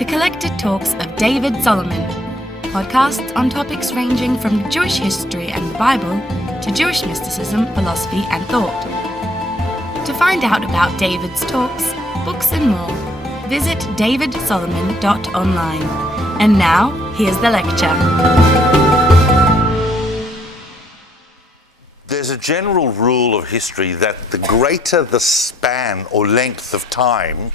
to collected talks of David Solomon, podcasts on topics ranging from Jewish history and the Bible to Jewish mysticism, philosophy and thought. To find out about David's talks, books and more, visit davidsolomon.online. And now, here's the lecture. There's a general rule of history that the greater the span or length of time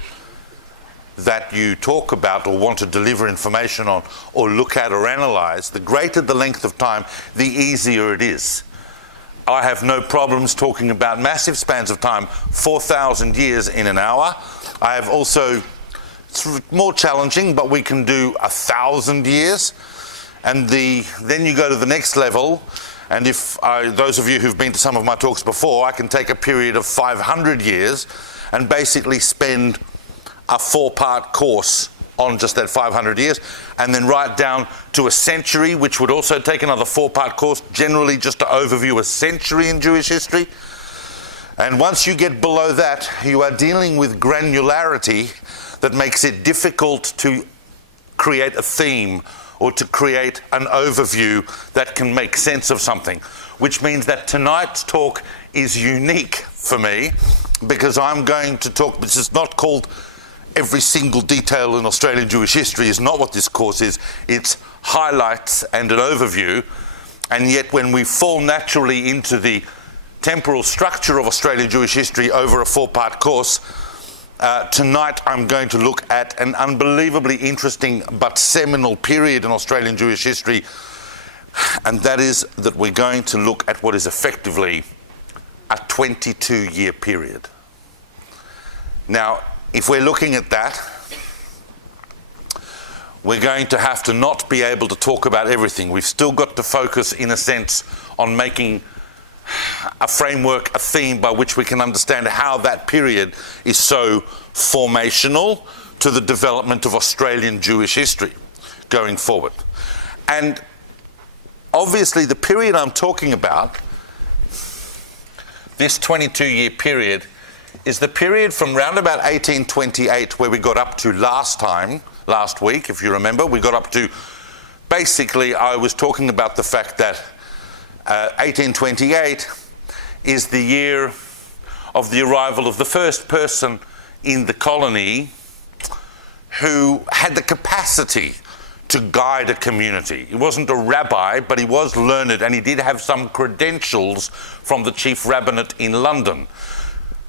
that you talk about or want to deliver information on or look at or analyze, the greater the length of time, the easier it is. I have no problems talking about massive spans of time, 4,000 years in an hour. I have also, it's more challenging, but we can do 1,000 years. And then you go to the next level. And if those of you who've been to some of my talks before, I can take a period of 500 years and basically spend a 4-part course on just that 500 years, and then right down to a century, which would also take another 4-part course, generally just to overview a century in Jewish history. And once you get below that, you are dealing with granularity that makes it difficult to create a theme or to create an overview that can make sense of something, which means that tonight's talk is unique for me because I'm going to talk, this is not called every single detail in Australian Jewish history, is not what this course is. It's highlights and an overview. And yet when we fall naturally into the temporal structure of Australian Jewish history over a 4-part course, tonight I'm going to look at an unbelievably interesting but seminal period in Australian Jewish history, and that is that we're going to look at what is effectively a 22-year period. Now, if we're looking at that, we're going to have to not be able to talk about everything. We've still got to focus, in a sense, on making a framework, a theme by which we can understand how that period is so formational to the development of Australian Jewish history going forward. And obviously the period I'm talking about, this 22-year period, is the period from round about 1828 where we got up to last week, if you remember. We got up to, basically I was talking about the fact that 1828 is the year of the arrival of the first person in the colony who had the capacity to guide a community. He wasn't a rabbi, but he was learned, and he did have some credentials from the chief rabbinate in London.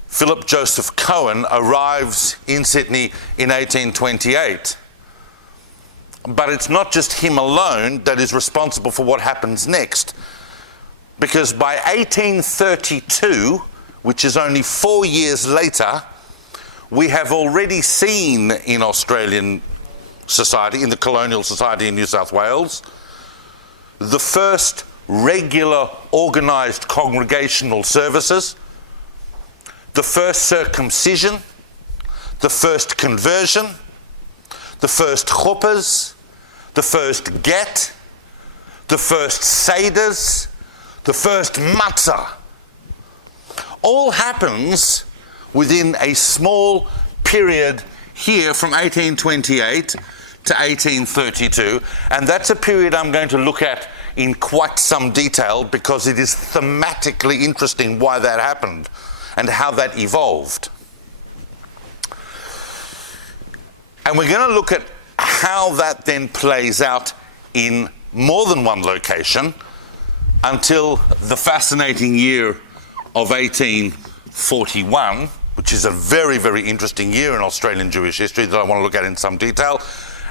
Philip Joseph Cohen arrives in Sydney in 1828. But it's not just him alone that is responsible for what happens next, because by 1832, which is only 4 years later, we have already seen in Australian society, in the colonial society in New South Wales, the first regular organised congregational services, the first circumcision, the first conversion, the first chuppahs, the first get, the first seders, the first matzah. All happens within a small period here from 1828 to 1832, and that's a period I'm going to look at in quite some detail because it is thematically interesting why that happened and how that evolved. And we're going to look at how that then plays out in more than one location until the fascinating year of 1841, which is a very, very interesting year in Australian Jewish history that I want to look at in some detail.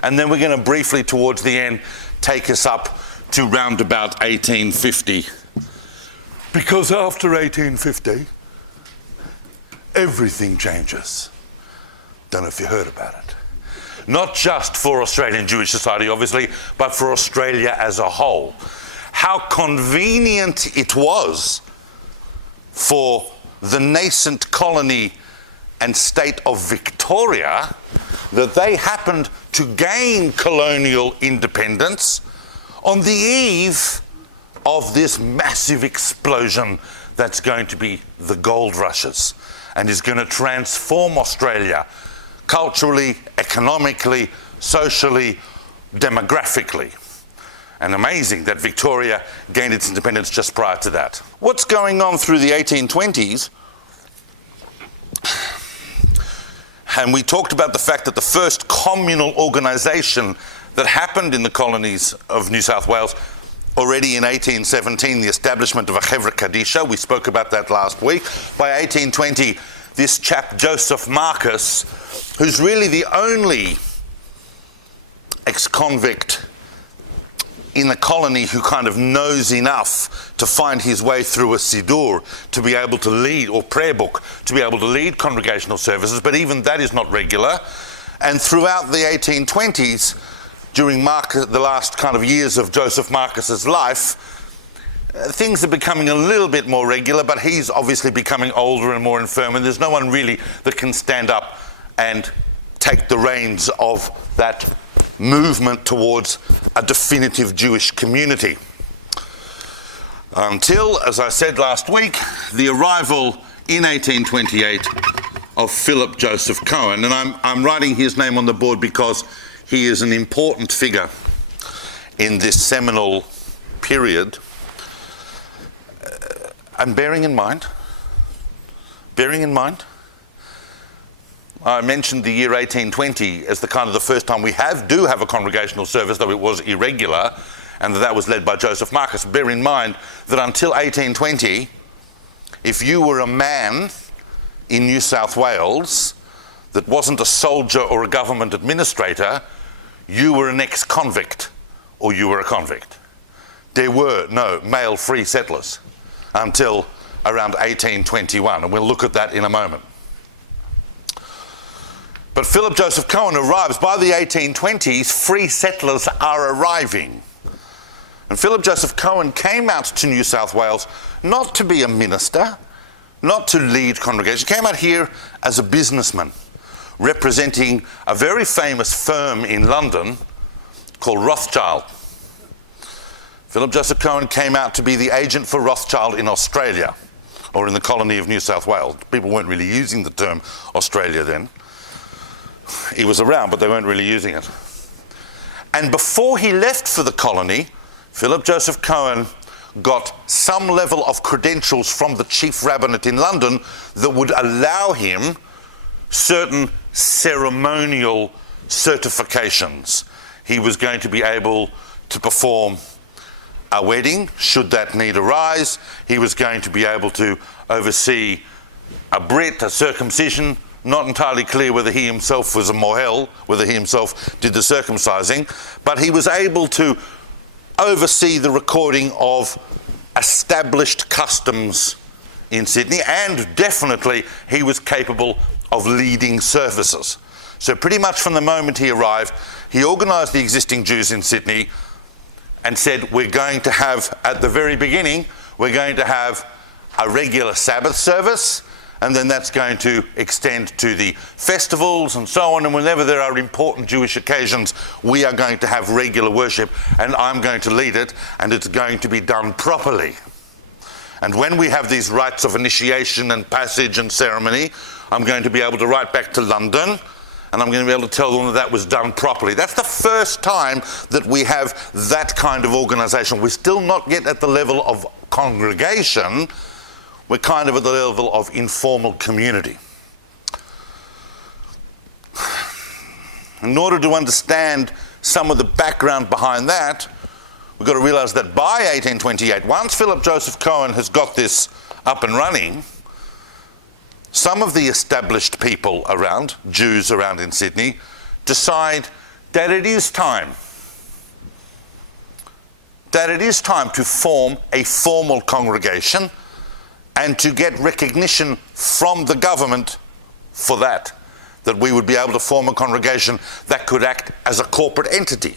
And then we're going to briefly, towards the end, take us up to round about 1850. Because after 1850, everything changes. Don't know if you heard about it. Not just for Australian Jewish society, obviously, but for Australia as a whole. How convenient it was for the nascent colony and state of Victoria that they happened to gain colonial independence on the eve of this massive explosion that's going to be the gold rushes and is going to transform Australia culturally, economically, socially, demographically. And amazing that Victoria gained its independence just prior to that. What's going on through the 1820s? And we talked about the fact that the first communal organisation that happened in the colonies of New South Wales already in 1817, the establishment of a Chevra Kadisha. We spoke about that last week. By 1820, this chap Joseph Marcus, who's really the only ex-convict in the colony who kind of knows enough to find his way through a Siddur to be able to lead, or prayer book, to be able to lead congregational services, but even that is not regular. And throughout the 1820s, during the last kind of years of Joseph Marcus's life, things are becoming a little bit more regular, but he's obviously becoming older and more infirm, and there's no one really that can stand up and take the reins of that movement towards a definitive Jewish community. Until, as I said last week, the arrival in 1828 of Philip Joseph Cohen, and I'm writing his name on the board because he is an important figure in this seminal period. And bearing in mind, I mentioned the year 1820 as the kind of the first time we do have a congregational service, though it was irregular, and that was led by Joseph Marcus. Bear in mind that until 1820, if you were a man in New South Wales that wasn't a soldier or a government administrator, you were an ex-convict or you were a convict. There were no male free settlers until around 1821, and we'll look at that in a moment. But Philip Joseph Cohen arrives. By the 1820s, free settlers are arriving. And Philip Joseph Cohen came out to New South Wales not to be a minister, not to lead congregation. He came out here as a businessman, representing a very famous firm in London called Rothschild. Philip Joseph Cohen came out to be the agent for Rothschild in Australia, or in the colony of New South Wales. People weren't really using the term Australia then. He was around, but they weren't really using it. And before he left for the colony, Philip Joseph Cohen got some level of credentials from the chief rabbinate in London that would allow him certain ceremonial certifications. He was going to be able to perform a wedding, should that need arise. He was going to be able to oversee a Brit, a circumcision. Not entirely clear whether he himself was a mohel, whether he himself did the circumcising, but he was able to oversee the recording of established customs in Sydney, and definitely he was capable of leading services. So pretty much from the moment he arrived, he organised the existing Jews in Sydney and said, we're going to have, at the very beginning, we're going to have a regular Sabbath service, and then that's going to extend to the festivals and so on, and whenever there are important Jewish occasions, we are going to have regular worship, and I'm going to lead it, and it's going to be done properly. And when we have these rites of initiation and passage and ceremony, I'm going to be able to write back to London, and I'm going to be able to tell them that that was done properly. That's the first time that we have that kind of organisation. We're still not yet at the level of congregation. We're kind of at the level of informal community. In order to understand some of the background behind that, we've got to realise that by 1828, once Philip Joseph Cohen has got this up and running, some of the established people around, Jews around in Sydney, decide that it is time to form a formal congregation and to get recognition from the government for that we would be able to form a congregation that could act as a corporate entity,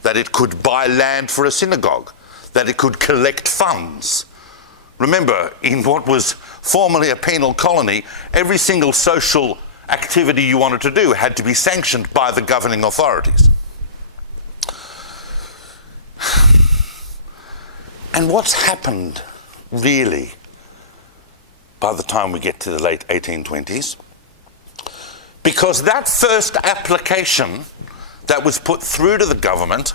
that it could buy land for a synagogue, that it could collect funds. Remember, in what was formerly a penal colony, every single social activity you wanted to do had to be sanctioned by the governing authorities. And what's happened, really, by the time we get to the late 1820s, because that first application that was put through to the government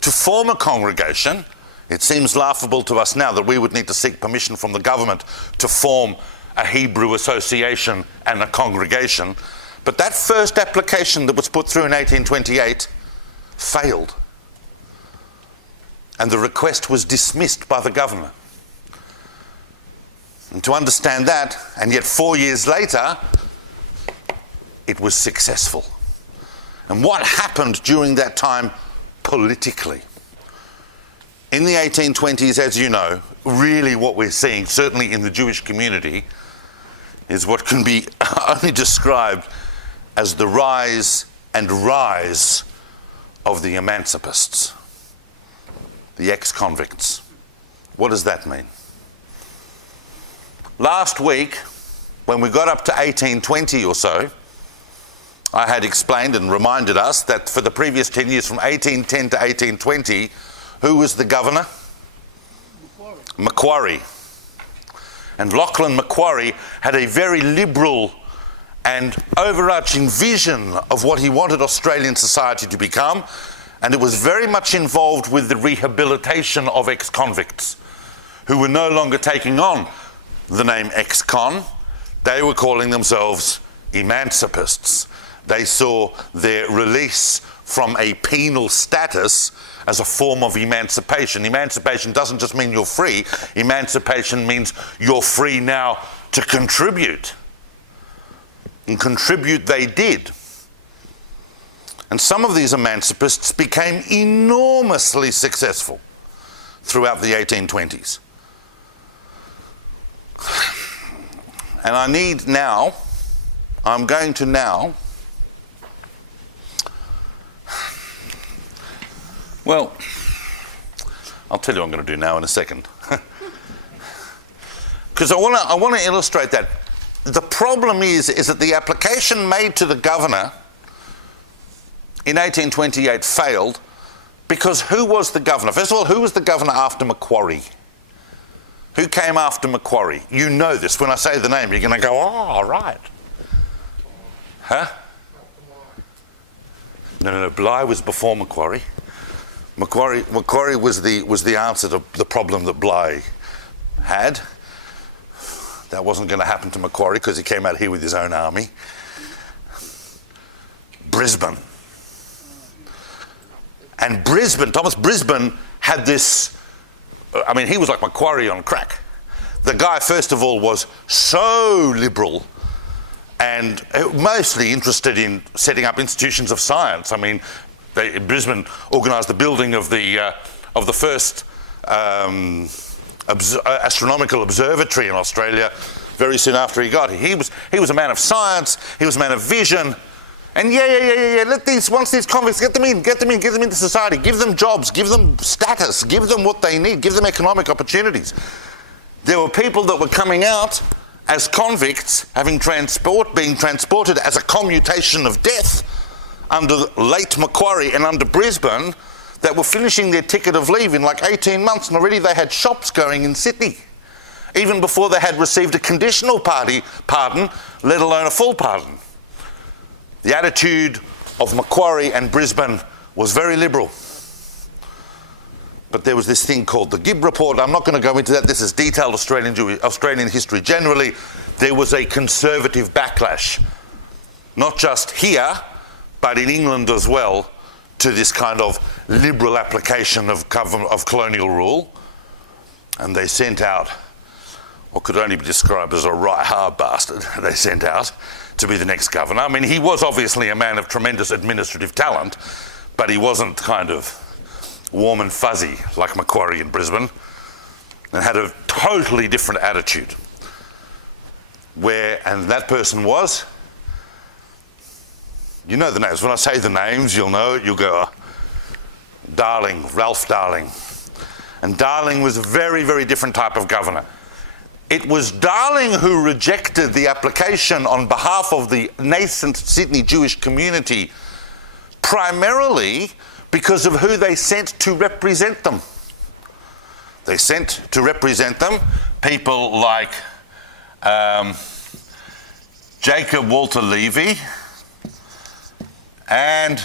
to form a congregation. It seems laughable to us now that we would need to seek permission from the government to form a Hebrew association and a congregation. But that first application that was put through in 1828 failed. And the request was dismissed by the government. And to understand that, and yet 4 years later, it was successful. And what happened during that time politically? In the 1820s, as you know, really what we're seeing, certainly in the Jewish community, is what can be only described as the rise and rise of the emancipists, the ex-convicts. What does that mean? Last week, when we got up to 1820 or so, I had explained and reminded us that for the previous 10 years, from 1810 to 1820, who was the governor? Macquarie. And Lachlan Macquarie had a very liberal and overarching vision of what he wanted Australian society to become, and it was very much involved with the rehabilitation of ex-convicts who were no longer taking on the name ex-con. They were calling themselves emancipists. They saw their release from a penal status as a form of emancipation. Emancipation doesn't just mean you're free. Emancipation means you're free now to contribute. And contribute they did. And some of these emancipists became enormously successful throughout the 1820s. And I'm going to now, well, I'll tell you what I'm going to do now in a second. Because I want to illustrate that. The problem is that the application made to the governor in 1828 failed because who was the governor? First of all, who was the governor after Macquarie? Who came after Macquarie? You know this. When I say the name, you're going to go, oh, right. Huh? No. Bligh was before Macquarie. Macquarie was the answer to the problem that Bligh had. That wasn't going to happen to Macquarie because he came out here with his own army. Brisbane. And Thomas Brisbane had this, I mean, he was like Macquarie on crack. The guy, first of all, was so liberal and mostly interested in setting up institutions of science. I mean, Brisbane organised the building of the first astronomical observatory in Australia very soon after he got here. He was a man of science, he was a man of vision, and once these convicts, get them into society, give them jobs, give them status, give them what they need, give them economic opportunities. There were people that were coming out as convicts, being transported as a commutation of death under late Macquarie and under Brisbane, that were finishing their ticket of leave in like 18 months, and already they had shops going in Sydney, even before they had received a conditional pardon, let alone a full pardon. The attitude of Macquarie and Brisbane was very liberal. But there was this thing called the Gibb Report. I'm not going to go into that. This is detailed Australian history generally. There was a conservative backlash, not just here, but in England as well, to this kind of liberal application of colonial rule. And they sent out what could only be described as a right hard bastard. They sent out to be the next governor. I mean, he was obviously a man of tremendous administrative talent, but he wasn't kind of warm and fuzzy like Macquarie in Brisbane, and had a totally different attitude. And that person was, you know the names. When I say the names, you'll know it. You'll go, Darling, Ralph Darling. And Darling was a very, very different type of governor. It was Darling who rejected the application on behalf of the nascent Sydney Jewish community, primarily because of who they sent to represent them. They sent to represent them people like Jacob Walter Levy and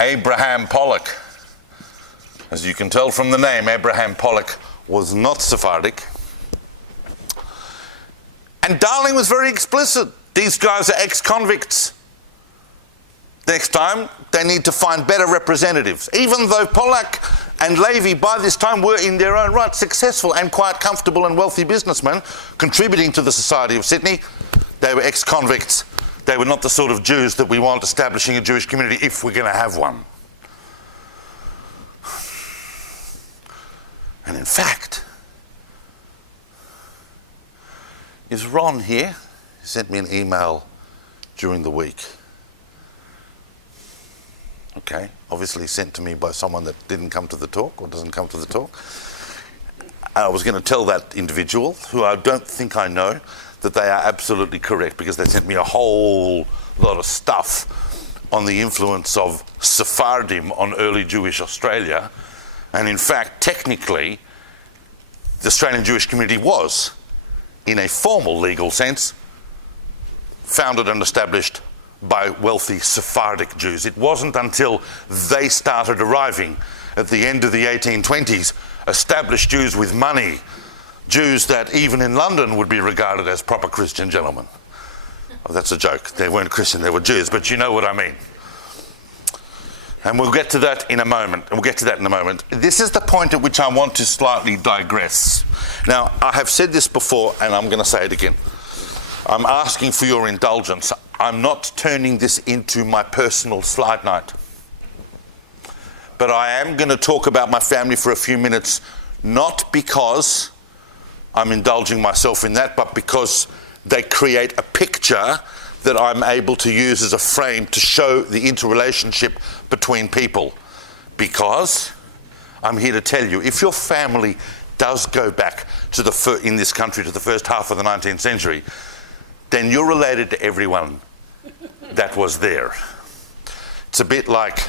Abraham Pollock. As you can tell from the name, Abraham Pollock was not Sephardic. And Darling was very explicit. These guys are ex-convicts. Next time, they need to find better representatives. Even though Pollock and Levy by this time were in their own right successful and quite comfortable and wealthy businessmen contributing to the society of Sydney, they were ex-convicts. They were not the sort of Jews that we want establishing a Jewish community if we're going to have one. And in fact, is Ron here? He sent me an email during the week. Okay, obviously sent to me by someone that didn't come to the talk or doesn't come to the talk. I was going to tell that individual, who I don't think I know, that they are absolutely correct, because they sent me a whole lot of stuff on the influence of Sephardim on early Jewish Australia. And in fact, technically, the Australian Jewish community was, in a formal legal sense, founded and established by wealthy Sephardic Jews. It wasn't until they started arriving at the end of the 1820s, established Jews with money, Jews that even in London would be regarded as proper Christian gentlemen. Oh, that's a joke. They weren't Christian, they were Jews, but you know what I mean. And we'll get to that in a moment. This is the point at which I want to slightly digress. Now, I have said this before, and I'm going to say it again. I'm asking for your indulgence. I'm not turning this into my personal slide night. But I am going to talk about my family for a few minutes, not because I'm indulging myself in that, but because they create a picture that I'm able to use as a frame to show the interrelationship between people. Because I'm here to tell you, if your family does go back to in this country to the first half of the 19th century, then you're related to everyone that was there. It's a bit like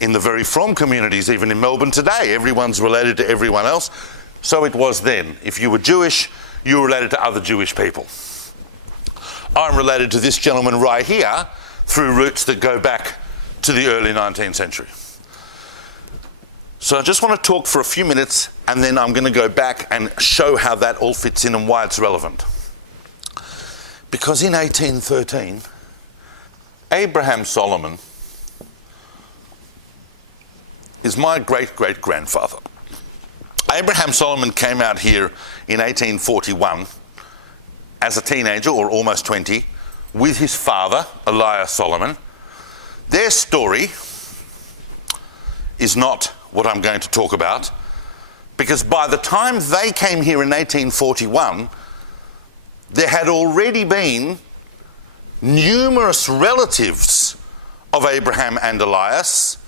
in the very from communities, even in Melbourne today, everyone's related to everyone else. So it was then. If you were Jewish, you were related to other Jewish people. I'm related to this gentleman right here through roots that go back to the early 19th century. So I just want to talk for a few minutes, and then I'm going to go back and show how that all fits in and why it's relevant. Because in 1813, Abraham Solomon is my great-great-grandfather. Abraham Solomon came out here in 1841 as a teenager, or almost 20, with his father, Elias Solomon. Their story is not what I'm going to talk about, because by the time they came here in 1841, there had already been numerous relatives of Abraham and Elias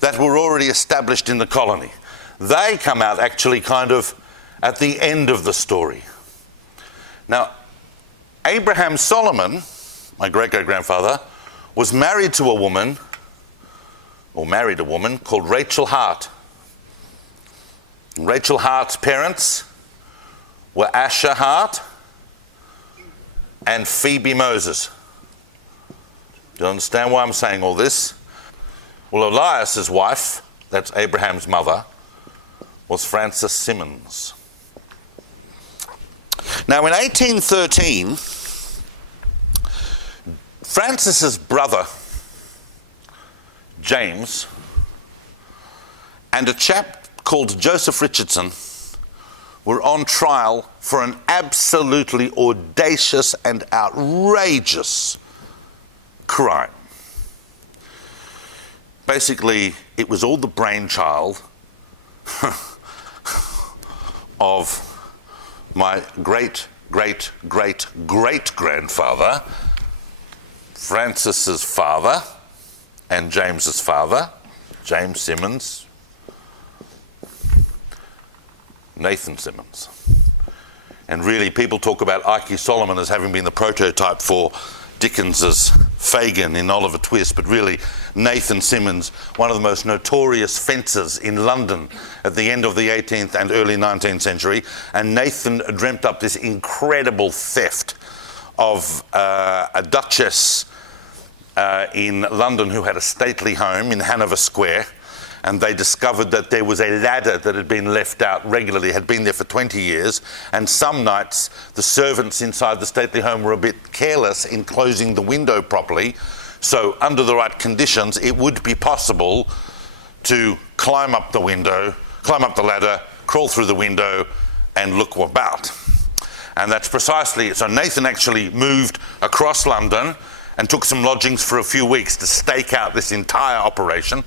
that were already established in the colony. They come out actually kind of at the end of the story. Now, Abraham Solomon, my great-great-grandfather, was married to a woman, or married a woman, called Rachel Hart. Rachel Hart's parents were Asher Hart and Phoebe Moses. Do you understand why I'm saying all this? Well, Elias's wife, that's Abraham's mother, was Frances Simmons. Now, in 1813, Frances's brother, James, and a chap called Joseph Richardson were on trial for an absolutely audacious and outrageous crime. Basically, it was all the brainchild of my great-great-great-great-grandfather, Frances's father, and James's father, James Simmons, Nathan Simmons. And really, people talk about Ike Solomon as having been the prototype for Dickens's Fagin in Oliver Twist, but really Nathan Simmons, one of the most notorious fencers in London at the end of the 18th and early 19th century. And Nathan dreamt up this incredible theft of a duchess in London who had a stately home in Hanover Square, and they discovered that there was a ladder that had been left out regularly, had been there for 20 years, and some nights the servants inside the stately home were a bit careless in closing the window properly. So under the right conditions, it would be possible to climb up the ladder, crawl through the window, and look about. And that's precisely, so Nathan actually moved across London and took some lodgings for a few weeks to stake out this entire operation,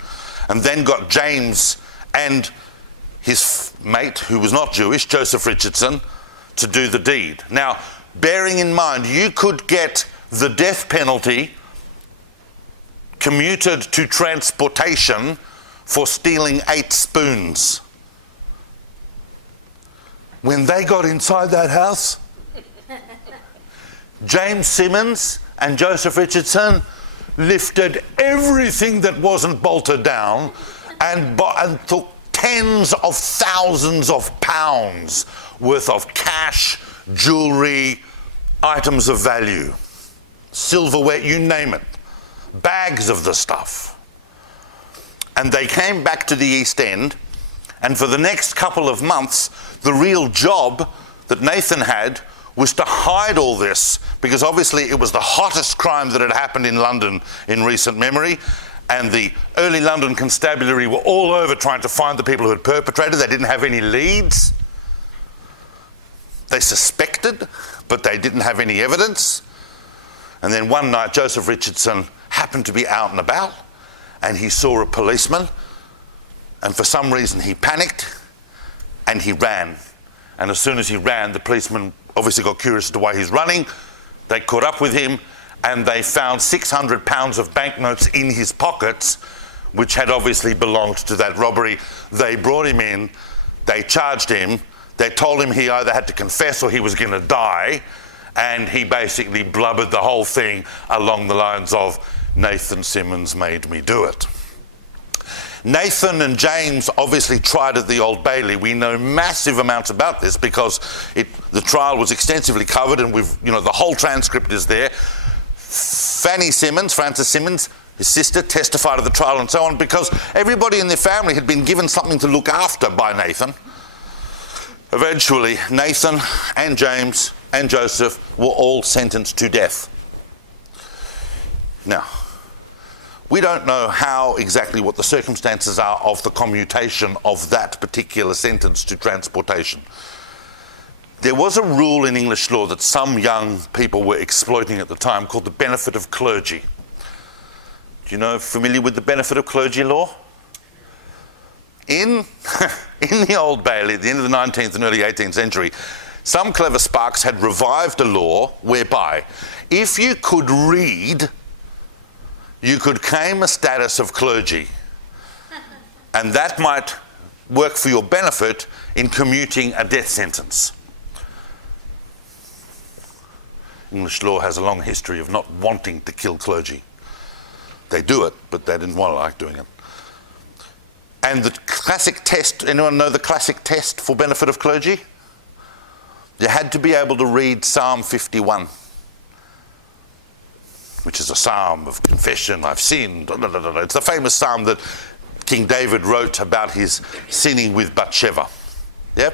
and then got James and his mate, who was not Jewish, Joseph Richardson, to do the deed. Now, bearing in mind, you could get the death penalty commuted to transportation for stealing 8 spoons. When they got inside that house, James Simmons and Joseph Richardson lifted everything that wasn't bolted down and took tens of thousands of pounds worth of cash, jewellery, items of value, silverware, you name it, bags of the stuff. And they came back to the East End, and for the next couple of months, the real job that Nathan had was to hide all this, because obviously it was the hottest crime that had happened in London in recent memory, and the early London constabulary were all over trying to find the people who had perpetrated. They didn't have any leads. They suspected, but they didn't have any evidence. And then one night, Joseph Richardson happened to be out and about, and he saw a policeman, and for some reason he panicked, and he ran. And as soon as he ran, the policeman obviously got curious as to why he's running. They caught up with him, and they found 600 pounds of banknotes in his pockets, which had obviously belonged to that robbery. They brought him in, they charged him, they told him he either had to confess or he was going to die, and he basically blubbered the whole thing along the lines of, Nathan Simmons made me do it. Nathan and James obviously tried at the Old Bailey. We know massive amounts about this because the trial was extensively covered, and the whole transcript is there. Frances Simmons, his sister, testified at the trial and so on, because everybody in their family had been given something to look after by Nathan. Eventually, Nathan and James and Joseph were all sentenced to death. Now, we don't know exactly what the circumstances are of the commutation of that particular sentence to transportation. There was a rule in English law that some young people were exploiting at the time called the benefit of clergy. Do you know, familiar with the benefit of clergy law? In the Old Bailey, at the end of the 19th and early 18th century, some clever sparks had revived a law whereby if you could read, you could claim a status of clergy, and that might work for your benefit in commuting a death sentence. English law has a long history of not wanting to kill clergy. They do it, but they didn't like doing it. And the classic test, anyone know the classic test for benefit of clergy? You had to be able to read Psalm 51. Which is a psalm of confession, I've sinned. It's the famous psalm that King David wrote about his sinning with Bathsheba. Yep?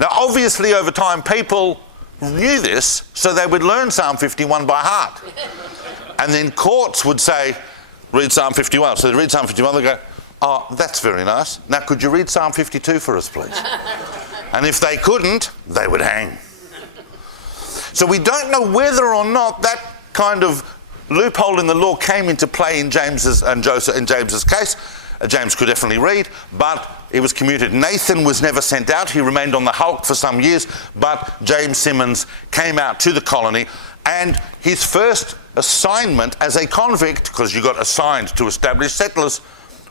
Now, obviously, over time, people knew this, so they would learn Psalm 51 by heart. And then courts would say, read Psalm 51. So they read Psalm 51, they go, oh, that's very nice. Now, could you read Psalm 52 for us, please? And if they couldn't, they would hang. So we don't know whether or not that kind of loophole in the law came into play in James's case. James could definitely read, but it was commuted. Nathan was never sent out. He remained on the hulk for some years, but James Simmons came out to the colony, and his first assignment as a convict, because you got assigned to established settlers,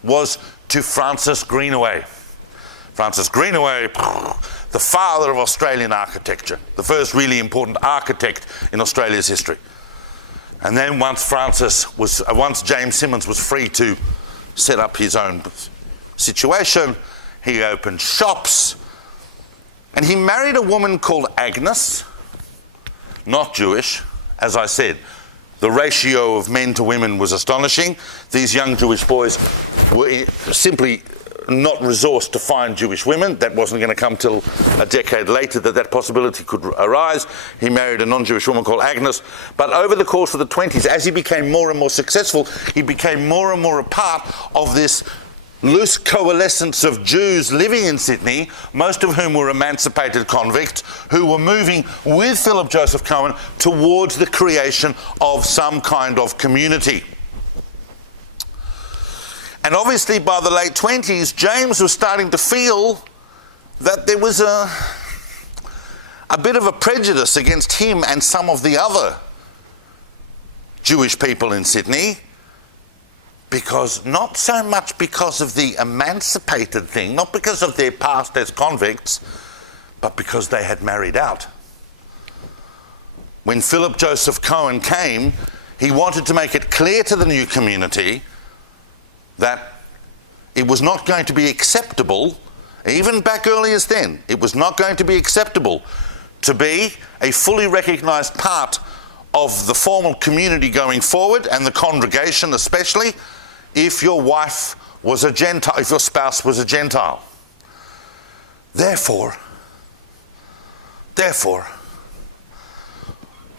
was to Francis Greenaway. Francis Greenaway, the father of Australian architecture, the first really important architect in Australia's history. And then once James Simmons was free to set up his own situation, he opened shops, and he married a woman called Agnes, not Jewish, as I said. The ratio of men to women was astonishing. These young Jewish boys were simply not resourced to find Jewish women. That wasn't going to come till a decade later that possibility could arise. He married a non-Jewish woman called Agnes. But over the course of the 20s, as he became more and more successful, he became more and more a part of this loose coalescence of Jews living in Sydney, most of whom were emancipated convicts, who were moving with Philip Joseph Cohen towards the creation of some kind of community. And obviously by the late 20s, James was starting to feel that there was a bit of a prejudice against him and some of the other Jewish people in Sydney, because not so much because of the emancipated thing, not because of their past as convicts, but because they had married out. When Philip Joseph Cohen came, he wanted to make it clear to the new community that it was not going to be acceptable, even back early as then, it was not going to be acceptable to be a fully recognised part of the formal community going forward, and the congregation especially, if your wife was a Gentile, if your spouse was a Gentile. Therefore,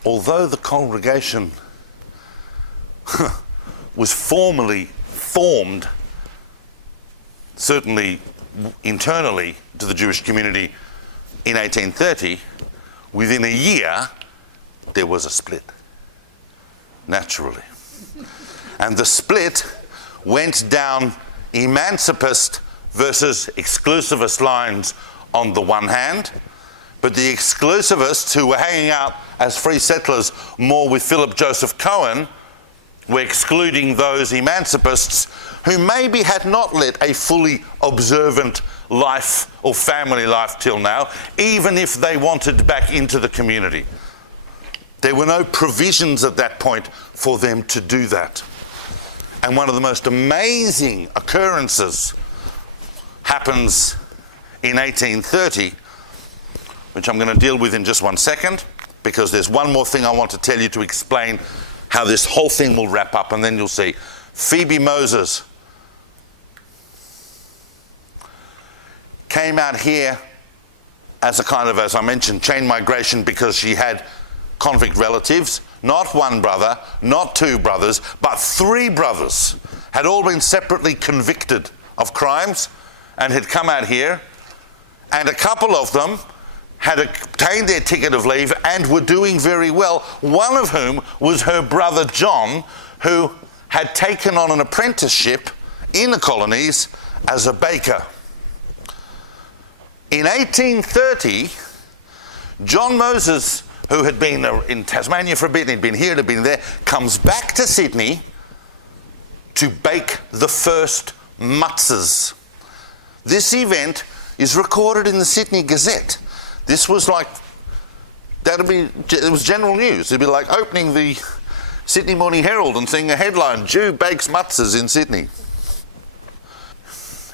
although the congregation was formally formed, certainly internally to the Jewish community in 1830, within a year there was a split, naturally. And the split went down emancipist versus exclusivist lines on the one hand, but the exclusivists who were hanging out as free settlers more with Philip Joseph Cohen were excluding those emancipists who maybe had not led a fully observant life or family life till now, even if they wanted back into the community. There were no provisions at that point for them to do that. And one of the most amazing occurrences happens in 1830, which I'm going to deal with in just one second, because there's one more thing I want to tell you to explain how this whole thing will wrap up, and then you'll see. Phoebe Moses came out here as a kind of, as I mentioned, chain migration, because she had convict relatives. Not one brother, not two brothers, but three brothers had all been separately convicted of crimes and had come out here, and a couple of them had obtained their ticket of leave and were doing very well, one of whom was her brother John, who had taken on an apprenticeship in the colonies as a baker. In 1830, John Moses, who had been in Tasmania for a bit, and he'd been here, and had been there, comes back to Sydney to bake the first matzahs. This event is recorded in the Sydney Gazette. This was like, it was general news. It'd be like opening the Sydney Morning Herald and seeing a headline, Jew bakes matzahs in Sydney.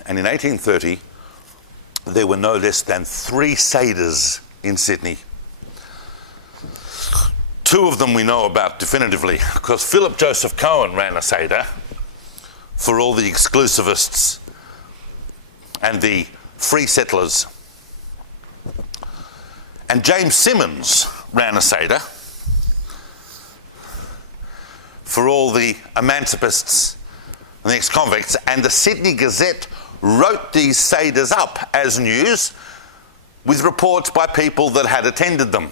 And in 1830, there were no less than 3 seders in Sydney. 2 of them we know about definitively, because Philip Joseph Cohen ran a seder for all the exclusivists and the free settlers. And James Simmons ran a seder for all the emancipists and the ex-convicts, and the Sydney Gazette wrote these seders up as news with reports by people that had attended them.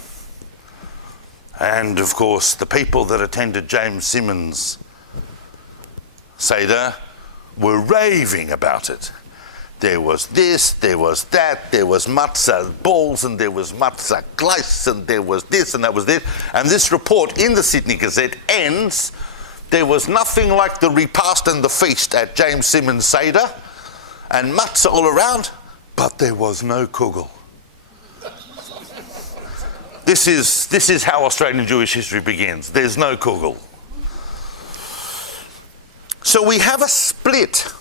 And of course, the people that attended James Simmons' seder were raving about it. There was this, there was that, there was matzah balls, and there was matzah gleiss, and there was this, and that was this. And this report in the Sydney Gazette ends, there was nothing like the repast and the feast at James Simmons' seder, and matzah all around, but there was no kugel. This is how Australian Jewish history begins. There's no kugel. So we have a split.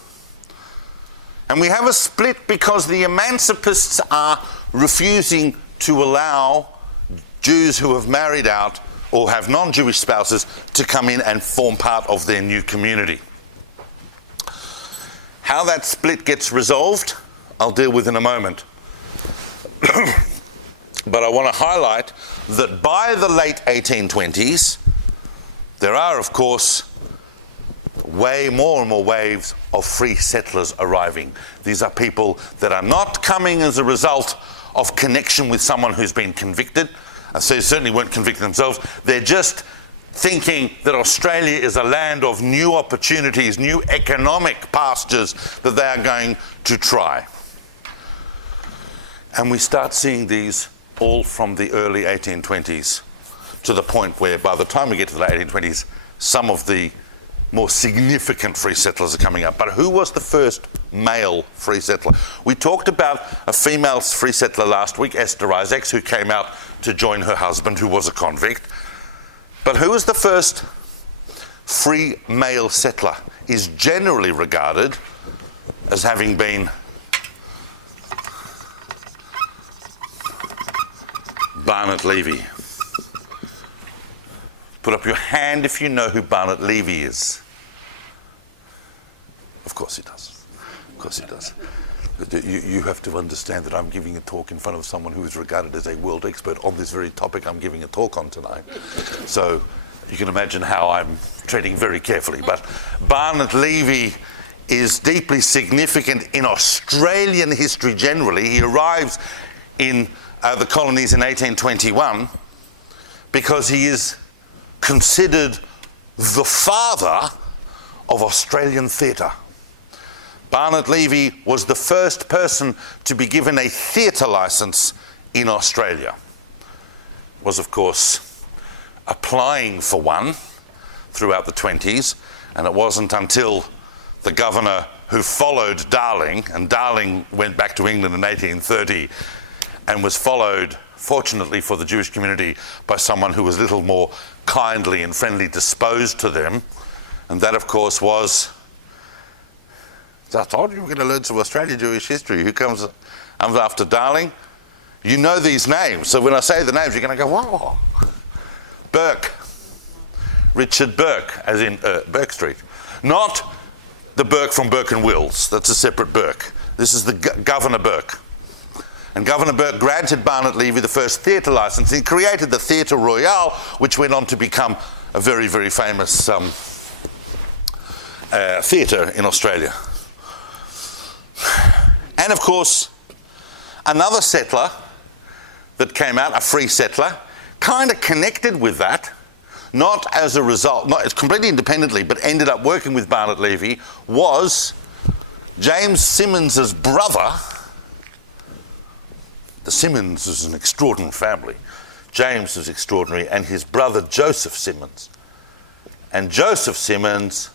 And we have a split because the emancipists are refusing to allow Jews who have married out or have non-Jewish spouses to come in and form part of their new community. How that split gets resolved, I'll deal with in a moment. But I want to highlight that by the late 1820s, there are, of course, way more and more waves of free settlers arriving. These are people that are not coming as a result of connection with someone who's been convicted. So they certainly weren't convicted themselves. They're just thinking that Australia is a land of new opportunities, new economic pastures that they are going to try. And we start seeing these all from the early 1820s to the point where by the time we get to the late 1820s, some of the more significant free settlers are coming up. But who was the first male free settler? We talked about a female free settler last week, Esther Isaacs, who came out to join her husband, who was a convict. But who was the first free male settler is generally regarded as having been Barnett Levy. Put up your hand if you know who Barnett Levy is. Of course he does. Of course he does. You have to understand that I'm giving a talk in front of someone who is regarded as a world expert on this very topic I'm giving a talk on tonight. So you can imagine how I'm treading very carefully. But Barnett Levy is deeply significant in Australian history generally. He arrives in the colonies in 1821 because he is considered the father of Australian theatre. Barnett Levy was the first person to be given a theatre licence in Australia. Was, of course, applying for one throughout the 20s, and it wasn't until the governor who followed Darling, and Darling went back to England in 1830 and was followed, fortunately for the Jewish community, by someone who was a little more kindly and friendly disposed to them. And that, of course, was, I told you we were going to learn some Australian Jewish history. Who comes after Darling? You know these names. So when I say the names, you're going to go, whoa. Burke. Richard Burke, as in Burke Street. Not the Burke from Burke and Wills. That's a separate Burke. This is the Governor Burke. And Governor Burke granted Barnett Levy the first theatre licence. He created the Theatre Royale, which went on to become a very, very famous theatre in Australia. And of course, another settler that came out, a free settler, kind of connected with that, not as a result, not completely independently, but ended up working with Barnett Levy, was James Simmons's brother. The Simmons is an extraordinary family. James is extraordinary, and his brother Joseph Simmons. And Joseph Simmons,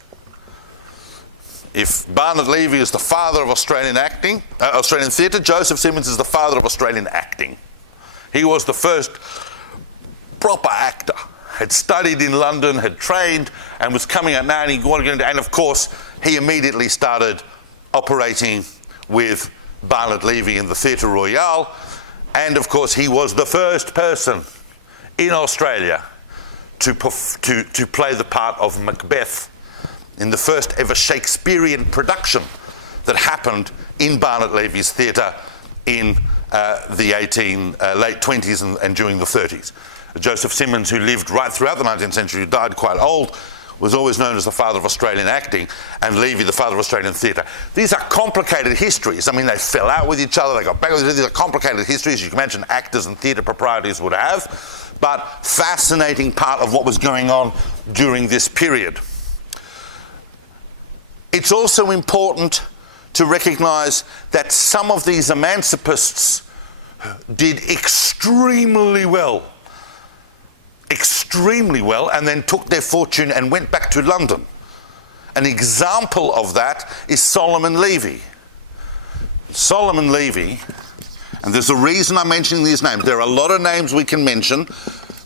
if Barnett Levy is the father of Australian acting, Australian theatre, Joseph Simmons is the father of Australian acting. He was the first proper actor, had studied in London, had trained, and was coming out now, and of course, he immediately started operating with Barnett Levy in the Theatre Royale, and of course, he was the first person in Australia to play the part of Macbeth in the first ever Shakespearean production that happened in Barnett Levy's theatre in the late 20s and during the 30s. Joseph Simmons, who lived right throughout the 19th century, who died quite old, was always known as the father of Australian acting, and Levy, the father of Australian theatre. These are complicated histories. I mean, they fell out with each other, they got back with each other. These are complicated histories you can imagine actors and theatre proprietors would have, but fascinating part of what was going on during this period. It's also important to recognise that some of these emancipists did extremely well, and then took their fortune and went back to London. An example of that is Solomon Levy. Solomon Levy, and there's a reason I'm mentioning these names. There are a lot of names we can mention,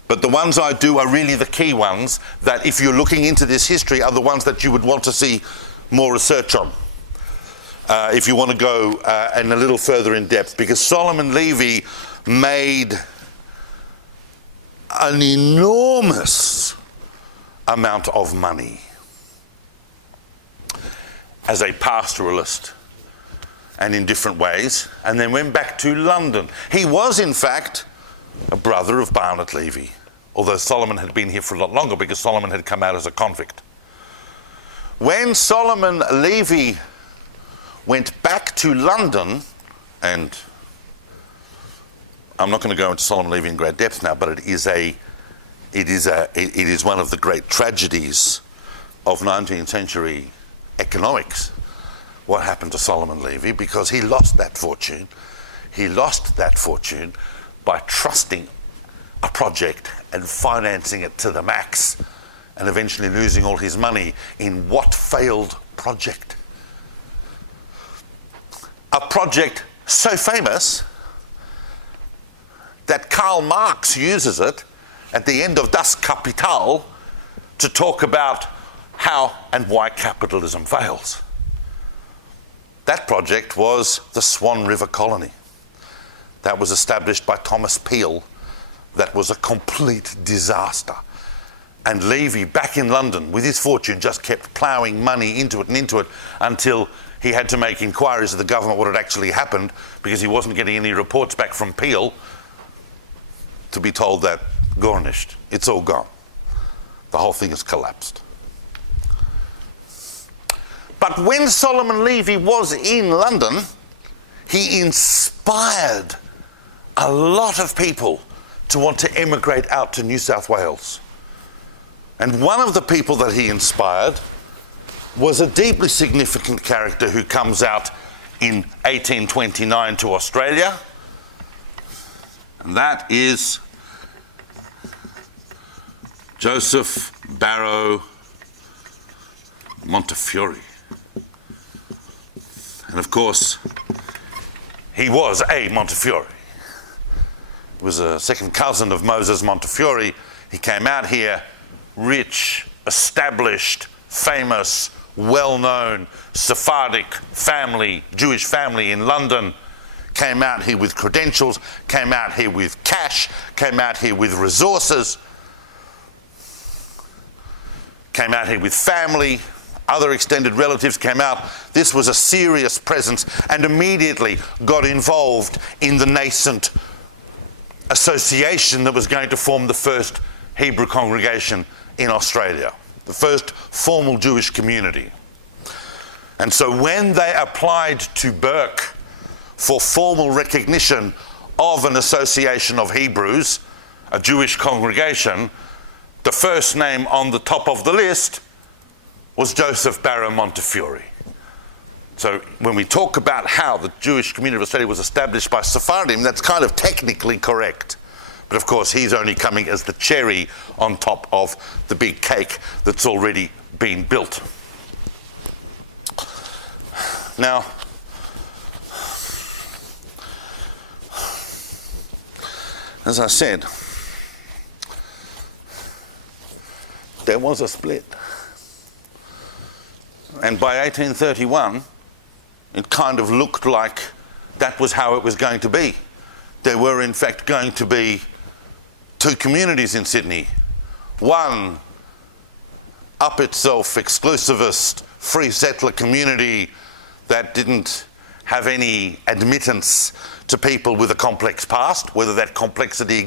but the ones I do are really the key ones that, if you're looking into this history, are the ones that you would want to see more research on. If you want to go in a little further in depth, because Solomon Levy made an enormous amount of money as a pastoralist and in different ways, and then went back to London. He was, in fact, a brother of Barnet Levy, although Solomon had been here for a lot longer because Solomon had come out as a convict. When Solomon Levy went back to London, and I'm not going to go into Solomon Levy in great depth now, but it is one of the great tragedies of 19th century economics, what happened to Solomon Levy, because he lost that fortune. He lost that fortune by trusting a project and financing it to the max, and eventually losing all his money in what failed project? A project so famous that Karl Marx uses it at the end of Das Kapital to talk about how and why capitalism fails. That project was the Swan River colony. That was established by Thomas Peel. That was a complete disaster. And Levy, back in London with his fortune, just kept ploughing money into it until he had to make inquiries of the government what had actually happened, because he wasn't getting any reports back from Peel, to be told that garnished, it's all gone. The whole thing has collapsed. But when Solomon Levy was in London, he inspired a lot of people to want to emigrate out to New South Wales. And one of the people that he inspired was a deeply significant character who comes out in 1829 to Australia, and that is Joseph Barrow Montefiore. And of course, he was a Montefiore. He was a second cousin of Moses Montefiore. He came out here, rich, established, famous, well-known Sephardic family, Jewish family in London, came out here with credentials, came out here with cash, came out here with resources, came out here with family, other extended relatives came out. This was a serious presence, and immediately got involved in the nascent association that was going to form the first Hebrew congregation in Australia, the first formal Jewish community. And so when they applied to Burke for formal recognition of an association of Hebrews, a Jewish congregation, the first name on the top of the list was Joseph Barrow Montefiore. So when we talk about how the Jewish community of Australia was established by Sephardim, that's kind of technically correct. But of course, he's only coming as the cherry on top of the big cake that's already been built. Now, as I said, there was a split. And by 1831, it kind of looked like that was how it was going to be. There were in fact going to be two communities in Sydney. One up itself exclusivist free settler community that didn't have any admittance to people with a complex past, whether that complexity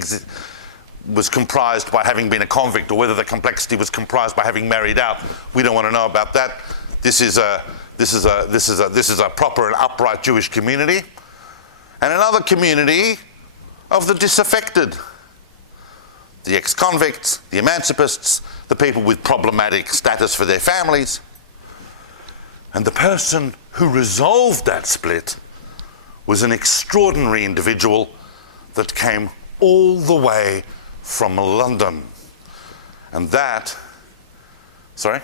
was comprised by having been a convict or whether the complexity was comprised by having married out. We don't want to know about that. This is a proper and upright Jewish community. And another community of the disaffected, the ex-convicts, the emancipists, the people with problematic status for their families. And the person who resolved that split was an extraordinary individual that came all the way from London. And that, sorry?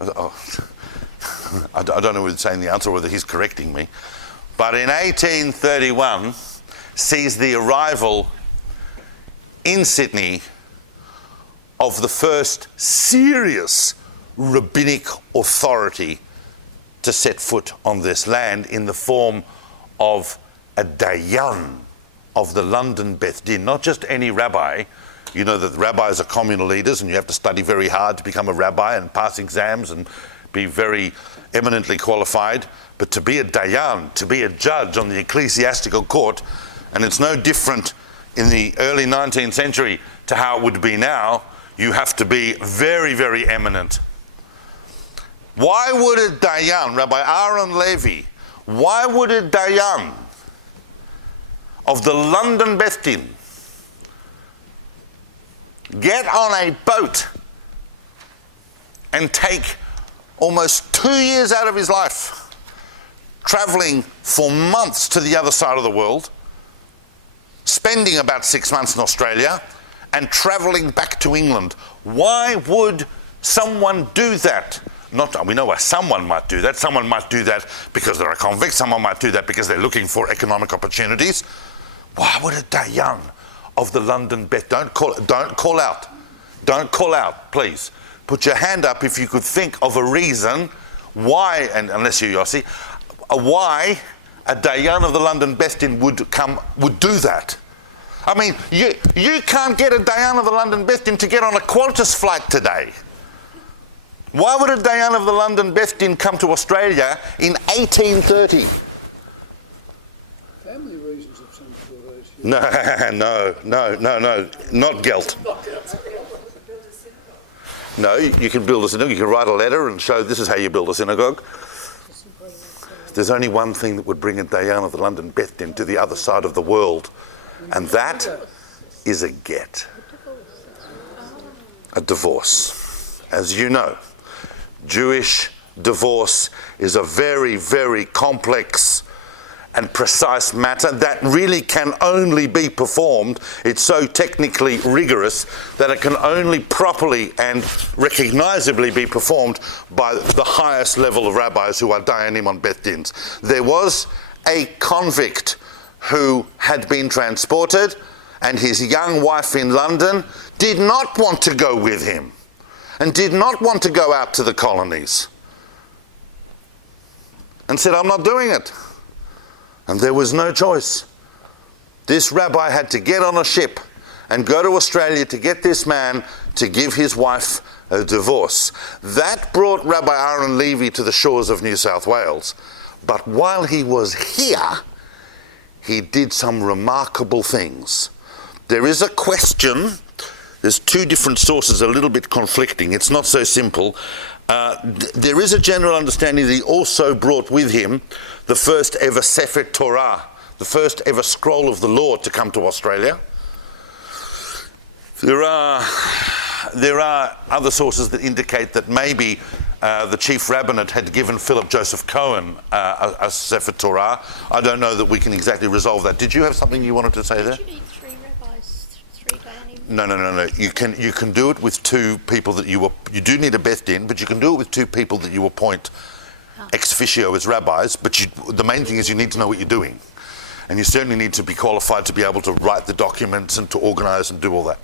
Oh, I don't know whether he's saying the answer or whether he's correcting me. But in 1831, sees the arrival in Sydney of the first serious rabbinic authority to set foot on this land in the form of a dayan. of the London Beth Din, not just any rabbi. You know that the rabbis are communal leaders and you have to study very hard to become a rabbi and pass exams and be very eminently qualified. But to be a dayan, to be a judge on the ecclesiastical court, and it's no different in the early 19th century to how it would be now, you have to be very, very eminent. Why would a dayan, Rabbi Aaron Levy, why would a dayan of the London Beth Din get on a boat and take almost 2 years out of his life, travelling for months to the other side of the world, spending about 6 months in Australia, and travelling back to England? Why would someone do that? We know why someone might do that. Someone might do that because they're a convict. Someone might do that because they're looking for economic opportunities. Why would a dayan of the London Beth? Don't call out. Don't call out, please. Put your hand up if you could think of a reason why, and unless you're Yossi, why a dayan of the London Beth Din would do that. I mean, you can't get a dayan of the London Beth Din to get on a Qantas flight today. Why would a dayan of the London Beth Din come to Australia in 1830? Family reasons of some sort. No, not Gelt. No, you can build a synagogue, you can write a letter and show this is how you build a synagogue. There's only one thing that would bring a dayan of the London Beth Din to the other side of the world, and that is a get. A divorce. As you know, Jewish divorce is a very, very complex and precise matter that really can only be performed. It's so technically rigorous that it can only properly and recognisably be performed by the highest level of rabbis who are dayanim on Beth Dins. There was a convict who had been transported, and his young wife in London did not want to go with him and did not want to go out to the colonies, and said, I'm not doing it. And there was no choice. This rabbi had to get on a ship and go to Australia to get this man to give his wife a divorce. That brought Rabbi Aaron Levy to the shores of New South Wales. But while he was here, he did some remarkable things. There is a question. There's two different sources, a little bit conflicting. It's not so simple. There is a general understanding that he also brought with him the first ever Sefer Torah, the first ever scroll of the law to come to Australia. There are other sources that indicate that maybe the chief rabbinate had given Philip Joseph Cohen a Sefer Torah. I don't know that we can exactly resolve that. Did you have something you wanted to say there? You need 3 rabbis, 3 dayanim. No. You can do it with 2 people that you do need a Beth Din, but you can do it with 2 people that you appoint ex officio as rabbis. But the main thing is you need to know what you're doing, and you certainly need to be qualified to be able to write the documents and to organise and do all that.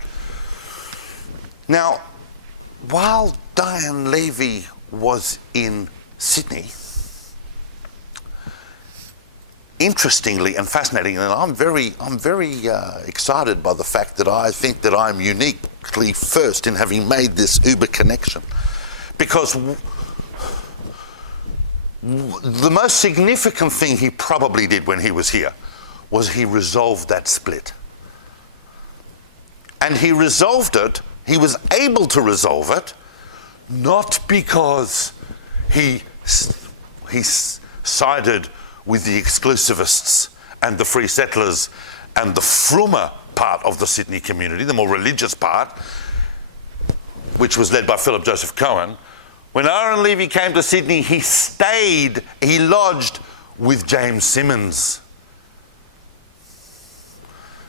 Now, while Dayan Levy was in Sydney, interestingly and fascinatingly, and I'm very excited by the fact that I think that I'm uniquely first in having made this Uber connection, because the most significant thing he probably did when he was here was he resolved that split. And he resolved it, he was able to resolve it, not because he sided with the exclusivists and the free settlers and the frummer part of the Sydney community, the more religious part, which was led by Philip Joseph Cohen. When Aaron Levy came to Sydney, he lodged with James Simmons.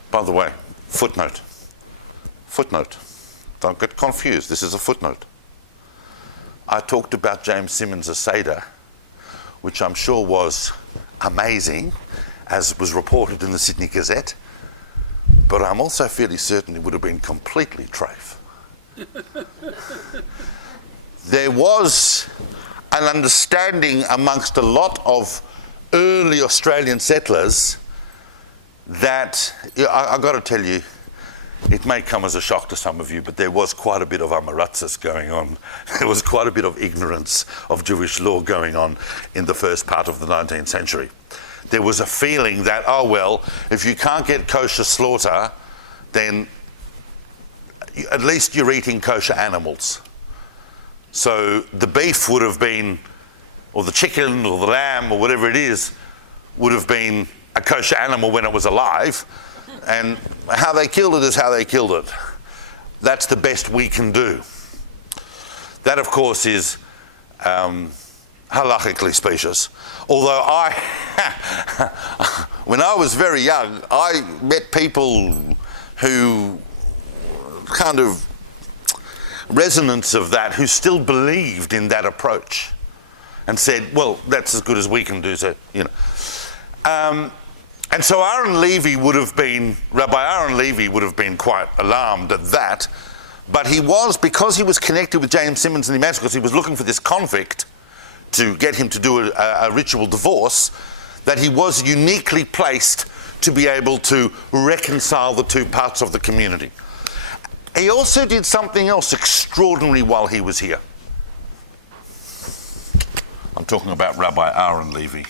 By the way, footnote. Don't get confused, this is a footnote. I talked about James Simmons' Seder, which I'm sure was amazing, as was reported in the Sydney Gazette, but I'm also fairly certain it would have been completely trafe. There was an understanding amongst a lot of early Australian settlers that, I've got to tell you, it may come as a shock to some of you, but there was quite a bit of amaratzis going on. There was quite a bit of ignorance of Jewish law going on in the first part of the 19th century. There was a feeling that, oh well, if you can't get kosher slaughter, then at least you're eating kosher animals. So the beef would have been, or the chicken or the lamb or whatever it is, would have been a kosher animal when it was alive, and how they killed it is how they killed it. That's the best we can do. That, of course, is halachically specious. Although when I was very young, I met people who kind of resonance of that, who still believed in that approach and said, well, that's as good as we can do, so, you know. And so Rabbi Aaron Levy would have been quite alarmed at that, but he was, because he was connected with James Simmons and the Emancipation, because he was looking for this convict to get him to do a ritual divorce, that he was uniquely placed to be able to reconcile the two parts of the community. He also did something else extraordinary while he was here. I'm talking about Rabbi Aaron Levy.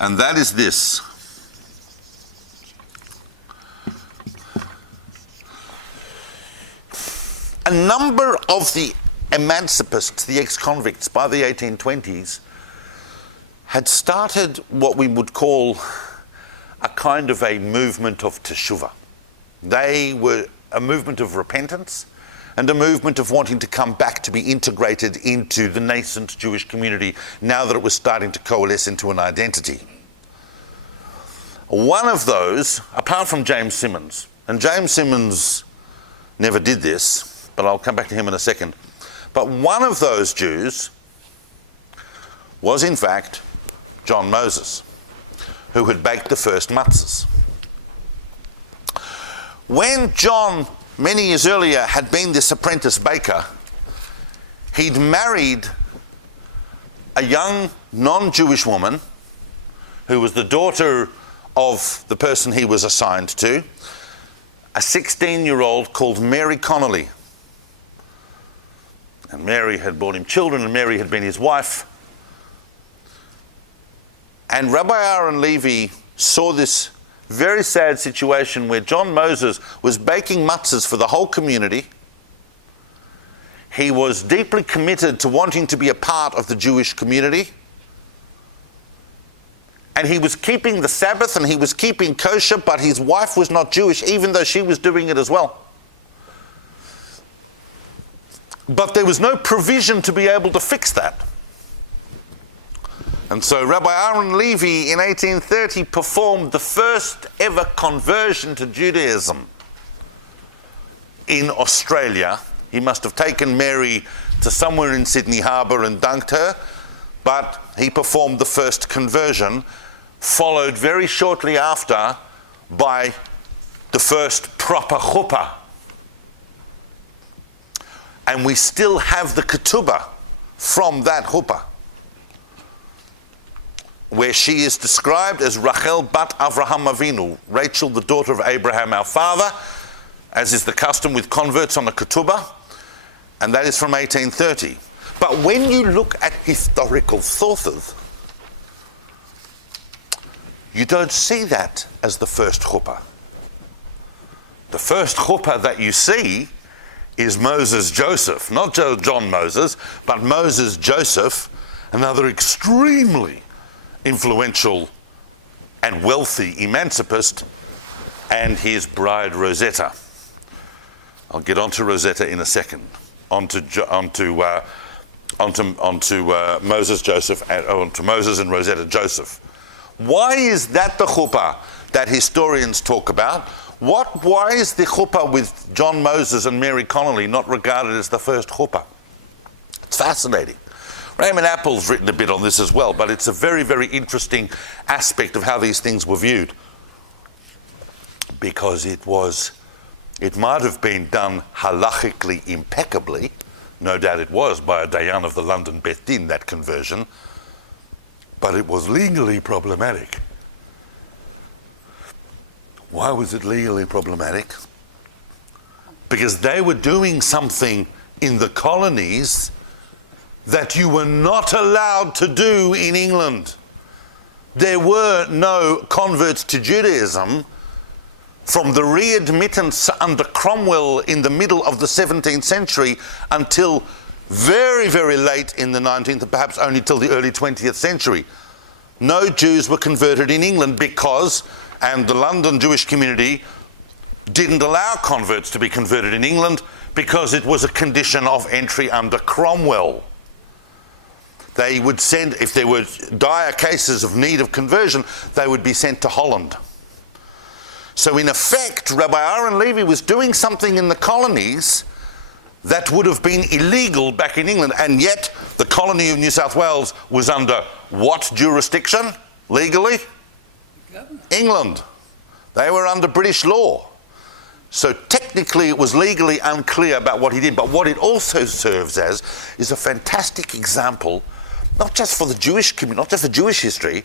And that is this. A number of the emancipists, the ex-convicts, by the 1820s, had started what we would call a kind of a movement of teshuvah. They were a movement of repentance and a movement of wanting to come back to be integrated into the nascent Jewish community now that it was starting to coalesce into an identity. One of those, apart from James Simmons, and James Simmons never did this, but I'll come back to him in a second, but one of those Jews was in fact John Moses, who had baked the first matzahs. When John, many years earlier, had been this apprentice baker, he'd married a young non-Jewish woman who was the daughter of the person he was assigned to, a 16-year-old called Mary Connolly. And Mary had borne him children, and Mary had been his wife. And Rabbi Aaron Levy saw this very sad situation where John Moses was baking matzahs for the whole community. He was deeply committed to wanting to be a part of the Jewish community. And he was keeping the Sabbath and he was keeping kosher, but his wife was not Jewish, even though she was doing it as well. But there was no provision to be able to fix that. And so Rabbi Aaron Levy in 1830 performed the first ever conversion to Judaism in Australia. He must have taken Mary to somewhere in Sydney Harbour and dunked her, but he performed the first conversion, followed very shortly after by the first proper chuppah. And we still have the ketubah from that chuppah, where she is described as Rachel bat Avraham Avinu, Rachel, the daughter of Abraham our father, as is the custom with converts on the ketubah, and that is from 1830. But when you look at historical sources, you don't see that as the first chuppah. The first chuppah that you see is Moses Joseph, not John Moses, but Moses Joseph, another extremely influential and wealthy emancipist, and his bride Rosetta. I'll get onto Rosetta in a second. Onto Moses Joseph, onto Moses and Rosetta Joseph. Why is that the chuppah that historians talk about? Why is the chuppah with John Moses and Mary Connolly not regarded as the first chuppah? It's fascinating. Raymond Appel's written a bit on this as well, but it's a very, very interesting aspect of how these things were viewed. Because it might have been done halachically impeccably, no doubt it was by a Dayan of the London Beth Din, that conversion, but it was legally problematic. Why was it legally problematic? Because they were doing something in the colonies that you were not allowed to do in England. There were no converts to Judaism from the readmittance under Cromwell in the middle of the 17th century until very, very late in the 19th, and perhaps only till the early 20th century. No Jews were converted in England because, and the London Jewish community didn't allow converts to be converted in England because it was a condition of entry under Cromwell. They would send, if there were dire cases of need of conversion, they would be sent to Holland. So in effect, Rabbi Aaron Levy was doing something in the colonies that would have been illegal back in England, and yet the colony of New South Wales was under what jurisdiction, legally? England. They were under British law. So technically it was legally unclear about what he did, but what it also serves as is a fantastic example, not just for the Jewish community, not just for Jewish history,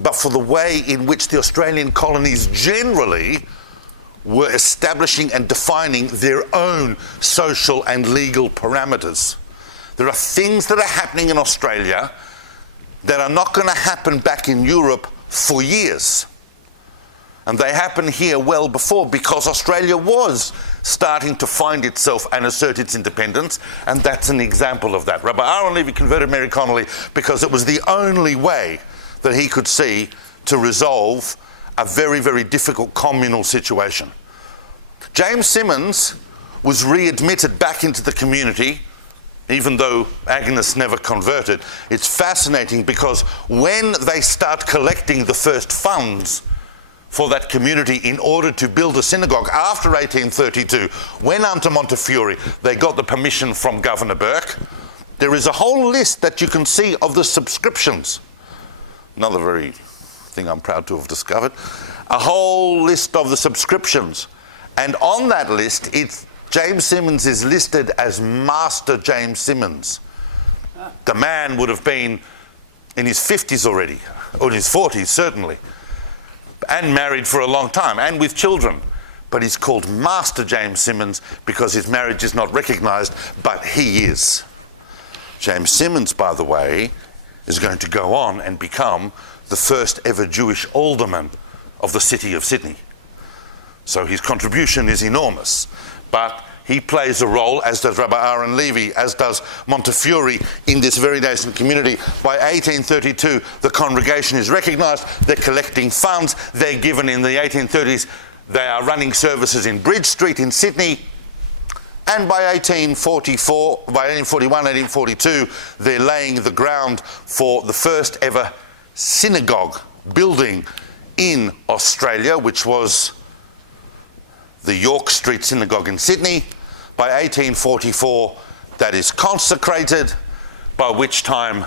but for the way in which the Australian colonies generally were establishing and defining their own social and legal parameters. There are things that are happening in Australia that are not going to happen back in Europe for years. And they happen here well before, because Australia was starting to find itself and assert its independence, and that's an example of that. Rabbi Aaron Levy converted Mary Connolly because it was the only way that he could see to resolve a very, very difficult communal situation. James Simmons was readmitted back into the community, even though Agnes never converted. It's fascinating because when they start collecting the first funds for that community in order to build a synagogue after 1832, when under Montefiore they got the permission from Governor Burke, there is a whole list that you can see of the subscriptions. Another very thing I'm proud to have discovered. A whole list of the subscriptions. And on that list, James Simmons is listed as Master James Simmons. The man would have been in his 50s already, or in his 40s certainly, and married for a long time, and with children. But he's called Master James Simmons because his marriage is not recognised, but he is. James Simmons, by the way, is going to go on and become the first ever Jewish alderman of the city of Sydney. So his contribution is enormous, but he plays a role, as does Rabbi Aaron Levy, as does Montefiore, in this very nascent community. By 1832, the congregation is recognised, they're collecting funds, they're given in the 1830s, they are running services in Bridge Street in Sydney, and by 1841, 1842, they're laying the ground for the first ever synagogue building in Australia, which was the York Street Synagogue in Sydney. By 1844, that is consecrated, by which time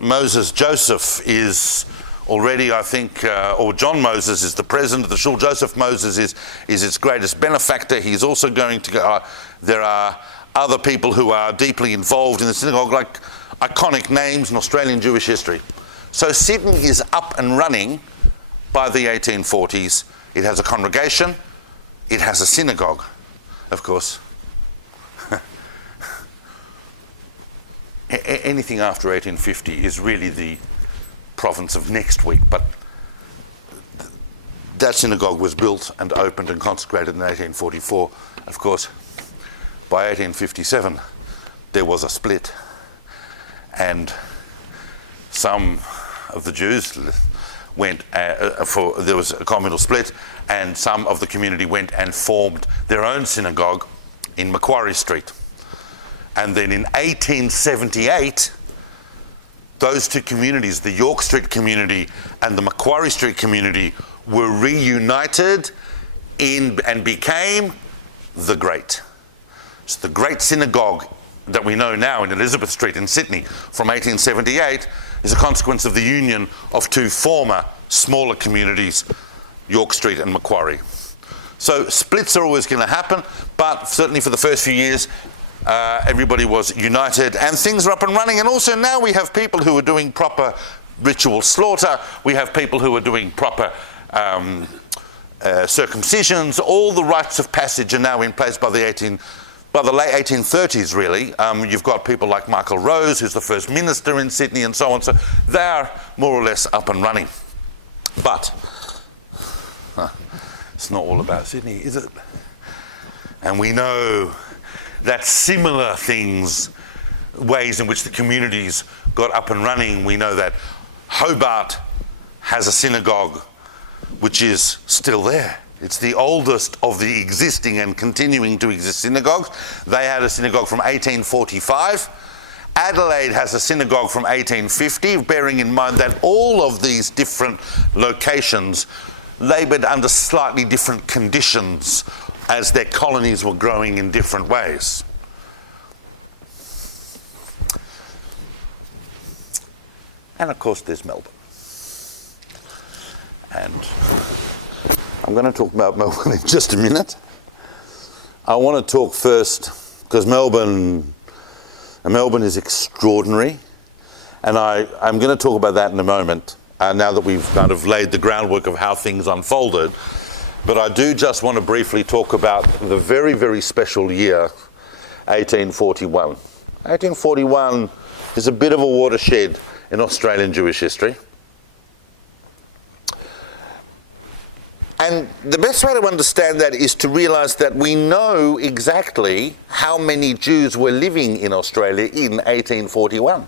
Moses Joseph is already, I think, or John Moses is the president of the shul. Joseph Moses is its greatest benefactor. He's also going to go, there are other people who are deeply involved in the synagogue, like iconic names in Australian Jewish history. So Sydney is up and running by the 1840s. It has a congregation, it has a synagogue, of course. Anything after 1850 is really the province of next week, but that synagogue was built and opened and consecrated in 1844. Of course, by 1857, there was a split, and some of the Jews went there was a communal split, and some of the community went and formed their own synagogue in Macquarie Street. And then in 1878, those two communities, the York Street community and the Macquarie Street community, were reunited and became the Great. So the Great Synagogue that we know now in Elizabeth Street in Sydney from 1878 is a consequence of the union of two former smaller communities, York Street and Macquarie. So splits are always going to happen, but certainly for the first few years, everybody was united and things are up and running. And also now we have people who are doing proper ritual slaughter. We have people who are doing proper circumcisions. All the rites of passage are now in place by the late 1830s, really. You've got people like Michael Rose, who's the first minister in Sydney, and so on. So they are more or less up and running. But it's not all about Sydney, is it? And we know that similar things, ways in which the communities got up and running, we know that Hobart has a synagogue which is still there. It's the oldest of the existing and continuing to exist synagogues. They had a synagogue from 1845. Adelaide has a synagogue from 1850, bearing in mind that all of these different locations laboured under slightly different conditions as their colonies were growing in different ways. And of course there's Melbourne. And I'm going to talk about Melbourne in just a minute. I want to talk first, because Melbourne is extraordinary, and I'm going to talk about that in a moment, now that we've kind of laid the groundwork of how things unfolded. But I do just want to briefly talk about the very, very special year, 1841. 1841 is a bit of a watershed in Australian Jewish history. And the best way to understand that is to realise that we know exactly how many Jews were living in Australia in 1841.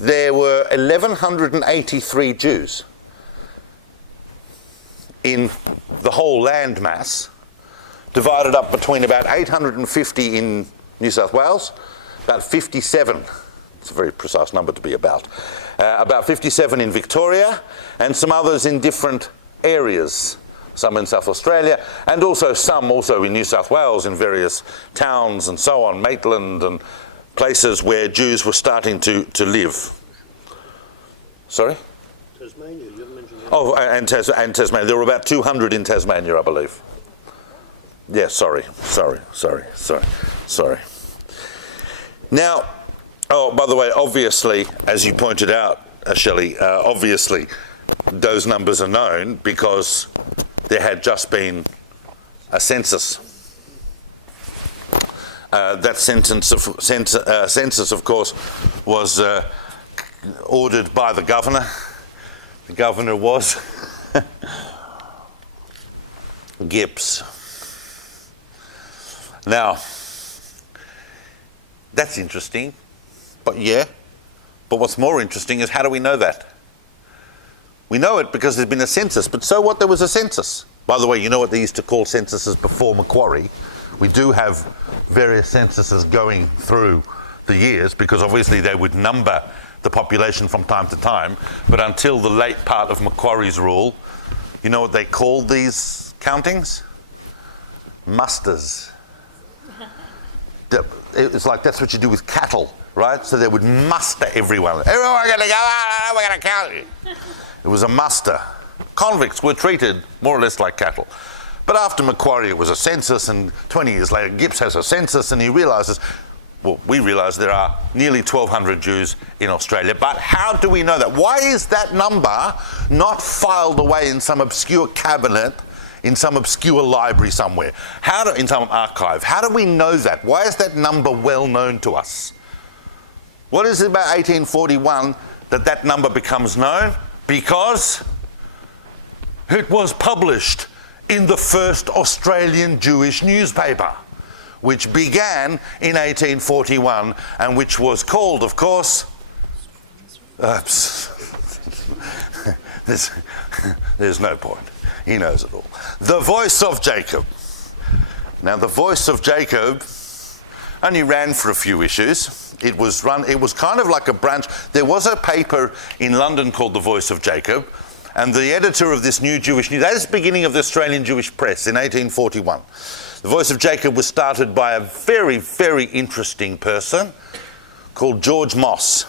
There were 1,183 Jews in the whole land mass, divided up between about 850 in New South Wales, about 57, it's a very precise number to be about 57 in Victoria, and some others in different areas, some in South Australia, and also some in New South Wales in various towns and so on, Maitland and places where Jews were starting to live. Sorry? Tasmania, you haven't mentioned that. Oh, and Tasmania. There were about 200 in Tasmania, I believe. Yeah, sorry. Now, by the way, obviously, as you pointed out, Shelley, obviously those numbers are known because there had just been a census. That census, of course, was ordered by the governor. The governor was Gibbs. Now, that's interesting, but what's more interesting is how do we know that? We know it because there's been a census, but so what, there was a census. By the way, you know what they used to call censuses before Macquarie? We do have various censuses going through the years because obviously they would number the population from time to time, but until the late part of Macquarie's rule, you know what they called these countings? Musters. It's like that's what you do with cattle, right? So they would muster everyone. Everyone going to go out, we're going to count you. It was a muster. Convicts were treated more or less like cattle. But after Macquarie, it was a census, and 20 years later, Gibbs has a census, and he realises, well, we realise there are nearly 1,200 Jews in Australia. But how do we know that? Why is that number not filed away in some obscure cabinet, in some obscure library somewhere, in some archive? How do we know that? Why is that number well known to us? What is it about 1841 that number becomes known? Because it was published in the first Australian Jewish newspaper, which began in 1841 and which was called, of course, there's no point. He knows it all. The Voice of Jacob. Now, the Voice of Jacob only ran for a few issues. It was kind of like a branch. There was a paper in London called The Voice of Jacob, and the editor of this new Jewish news, that is the beginning of the Australian Jewish press in 1841. The Voice of Jacob was started by a very, very interesting person called George Moss.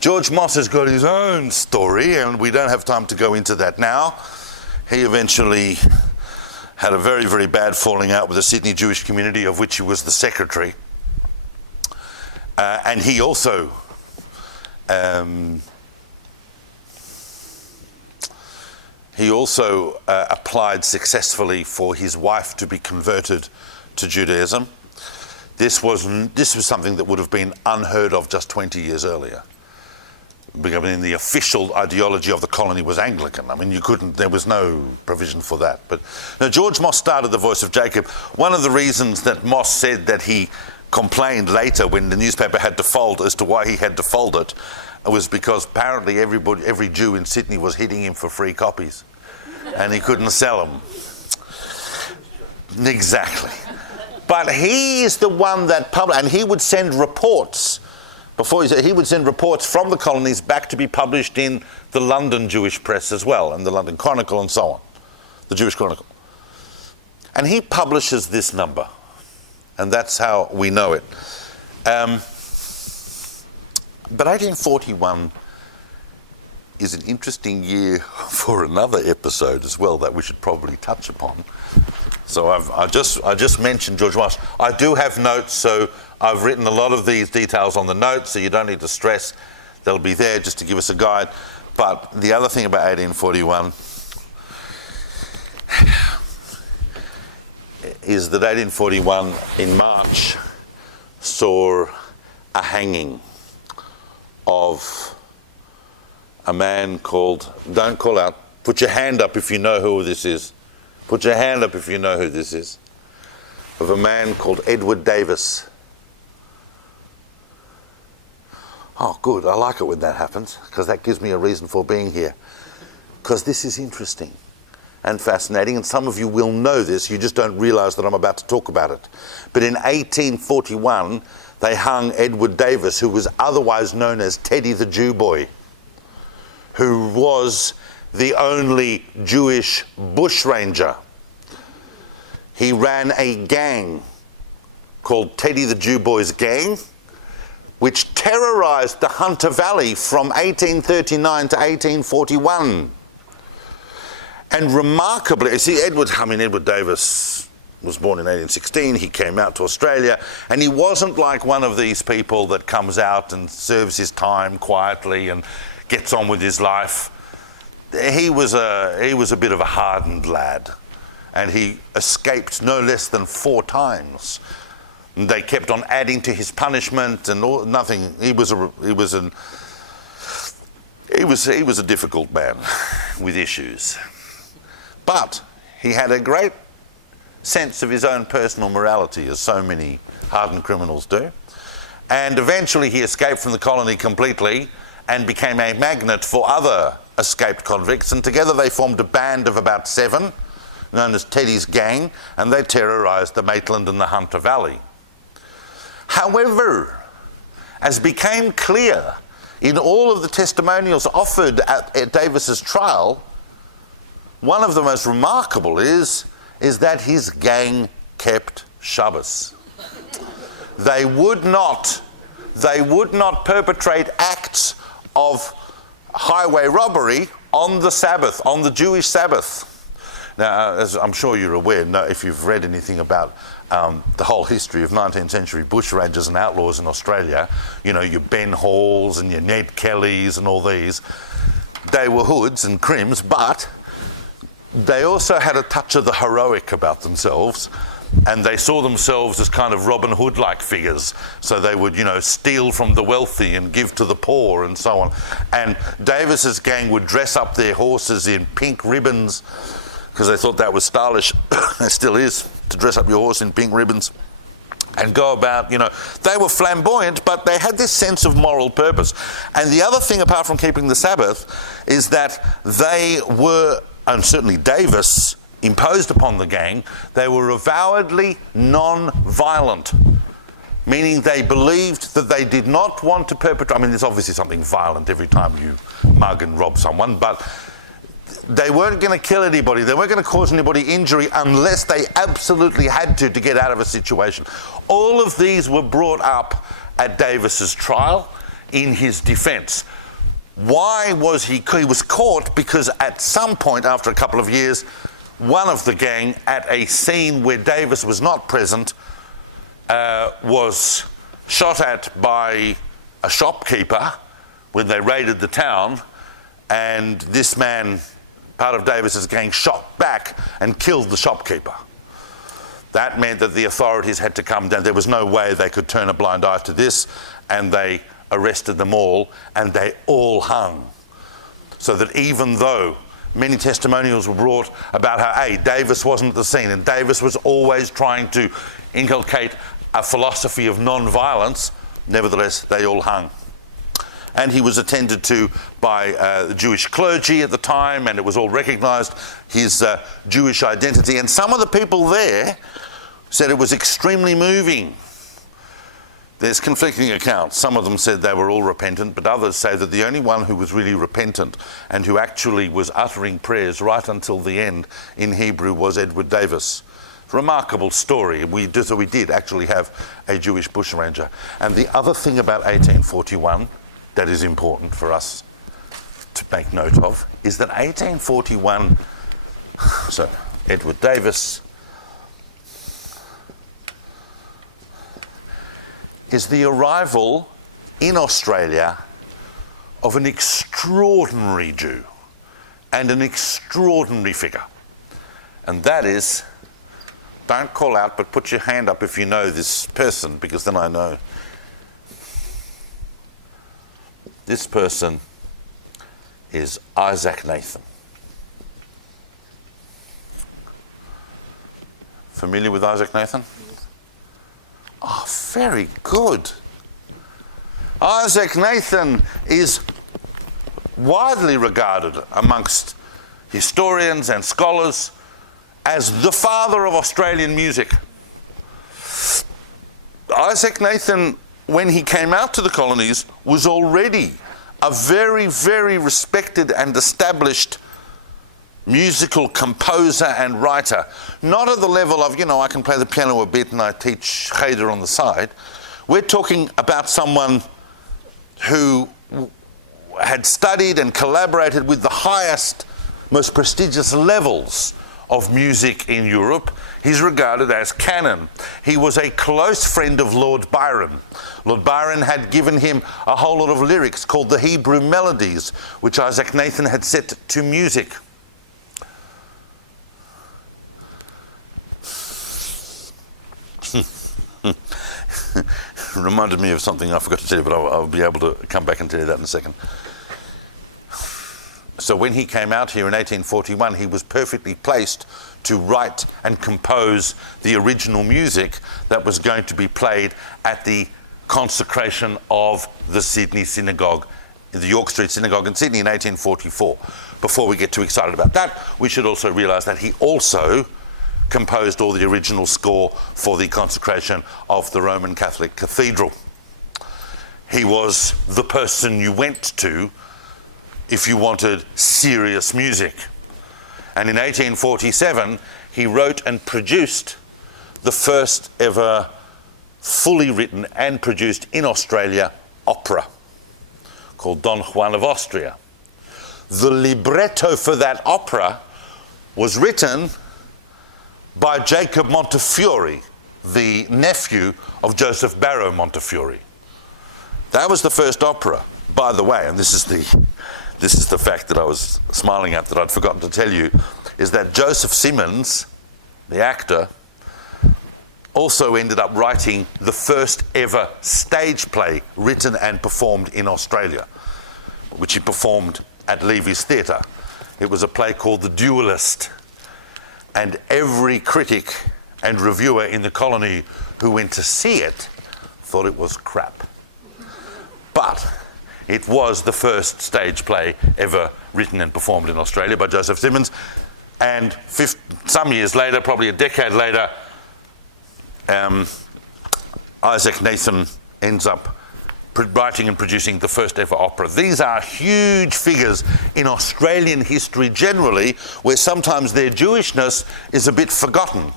George Moss has got his own story, and we don't have time to go into that now. He eventually had a very, very bad falling out with the Sydney Jewish community, of which he was the secretary. And he also He also applied successfully for his wife to be converted to Judaism. This was something that would have been unheard of just 20 years earlier. I mean, the official ideology of the colony was Anglican. I mean, there was no provision for that. But now, George Moss started the Voice of Jacob. One of the reasons that Moss said that he complained later when the newspaper had to fold as to why he had to fold it was because apparently every Jew in Sydney was hitting him for free copies and he couldn't sell them. Exactly. But he is the one that published, and he would send reports. He would send reports from the colonies back to be published in the London Jewish press as well, and the London Chronicle and so on, the Jewish Chronicle. And he publishes this number, and that's how we know it. But 1841 is an interesting year for another episode as well that we should probably touch upon. So I just mentioned George Moss. I do have notes, so I've written a lot of these details on the notes, so you don't need to stress. They'll be there just to give us a guide. But the other thing about 1841 is that 1841 in March saw a hanging of a man called, don't call out, put your hand up if you know who this is. Put your hand up if you know who this is. Of a man called Edward Davis. Oh, good. I like it when that happens, because that gives me a reason for being here. Because this is interesting and fascinating, and some of you will know this, you just don't realise that I'm about to talk about it. But in 1841, they hung Edward Davis, who was otherwise known as Teddy the Jew Boy, who was the only Jewish bushranger. He ran a gang called Teddy the Jew Boy's Gang, which terrorised the Hunter Valley from 1839 to 1841. And remarkably, you see, Edward Davis was born in 1816, he came out to Australia, and he wasn't like one of these people that comes out and serves his time quietly and gets on with his life. He was a bit of a hardened lad, and he escaped no less than 4 times. And they kept on adding to his punishment, and nothing. He was a difficult man with issues, but he had a great sense of his own personal morality, as so many hardened criminals do. And eventually, he escaped from the colony completely and became a magnet for other escaped convicts, and together they formed a band of about 7, known as Teddy's Gang, and they terrorised the Maitland and the Hunter Valley. However, as became clear in all of the testimonials offered at Davis's trial, one of the most remarkable is that his gang kept Shabbos. They would not perpetrate acts of highway robbery on the Sabbath, on the Jewish Sabbath. Now, as I'm sure you're aware, if you've read anything about the whole history of 19th century bushrangers and outlaws in Australia, you know, your Ben Halls and your Ned Kellys and all these, they were hoods and crims, but they also had a touch of the heroic about themselves, and they saw themselves as kind of Robin Hood-like figures. So they would, steal from the wealthy and give to the poor and so on. And Davis's gang would dress up their horses in pink ribbons because they thought that was stylish. It still is, to dress up your horse in pink ribbons and go about, they were flamboyant, but they had this sense of moral purpose. And the other thing, apart from keeping the Sabbath, is that they were, and certainly Davis imposed upon the gang, they were avowedly non-violent, meaning they believed that they did not want to perpetrate, there's obviously something violent every time you mug and rob someone, but they weren't going to kill anybody, they weren't going to cause anybody injury unless they absolutely had to get out of a situation. All of these were brought up at Davis's trial in his defence. Why was he was caught? Because at some point after a couple of years, one of the gang, at a scene where Davis was not present, was shot at by a shopkeeper when they raided the town, and this man, part of Davis's gang, shot back and killed the shopkeeper. That meant that the authorities had to come down. There was no way they could turn a blind eye to this, and they arrested them all, and they all hung. So that even though many testimonials were brought about how, hey, Davis wasn't at the scene, and Davis was always trying to inculcate a philosophy of non-violence, nevertheless, they all hung. And he was attended to by the Jewish clergy at the time, and it was all recognised, his Jewish identity. And some of the people there said it was extremely moving. There's conflicting accounts. Some of them said they were all repentant, but others say that the only one who was really repentant and who actually was uttering prayers right until the end in Hebrew was Edward Davis. Remarkable story. We did actually have a Jewish bushranger. And the other thing about 1841 that is important for us to make note of is that 1841, so Edward Davis, is the arrival in Australia of an extraordinary Jew and an extraordinary figure. And that is, don't call out, but put your hand up if you know this person, because then I know. This person is Isaac Nathan. Familiar with Isaac Nathan? Oh, very good. Isaac Nathan is widely regarded amongst historians and scholars as the father of Australian music. Isaac Nathan, when he came out to the colonies, was already a very, very respected and established musical composer and writer. Not at the level of, I can play the piano a bit and I teach cheder on the side. We're talking about someone who had studied and collaborated with the highest, most prestigious levels of music in Europe. He's regarded as canon. He was a close friend of Lord Byron. Lord Byron had given him a whole lot of lyrics called the Hebrew Melodies, which Isaac Nathan had set to music. Reminded me of something I forgot to tell you, but I'll be able to come back and tell you that in a second. So when he came out here in 1841, he was perfectly placed to write and compose the original music that was going to be played at the consecration of the Sydney Synagogue, the York Street Synagogue in Sydney in 1844. Before we get too excited about that, we should also realise that he also composed all the original score for the consecration of the Roman Catholic Cathedral. He was the person you went to if you wanted serious music. And in 1847, he wrote and produced the first ever fully written and produced in Australia opera called Don Juan of Austria. The libretto for that opera was written by Jacob Montefiore, the nephew of Joseph Barrow Montefiore. That was the first opera, by the way, and this is the fact that I was smiling at that I'd forgotten to tell you, is that Joseph Simmons, the actor, also ended up writing the first ever stage play written and performed in Australia, which he performed at Levy's Theatre. It was a play called The Duellist, and every critic and reviewer in the colony who went to see it thought it was crap. But it was the first stage play ever written and performed in Australia by Joseph Simmons. And some years later, probably a decade later, Isaac Nathan ends up writing and producing the first ever opera. These are huge figures in Australian history generally, where sometimes their Jewishness is a bit forgotten.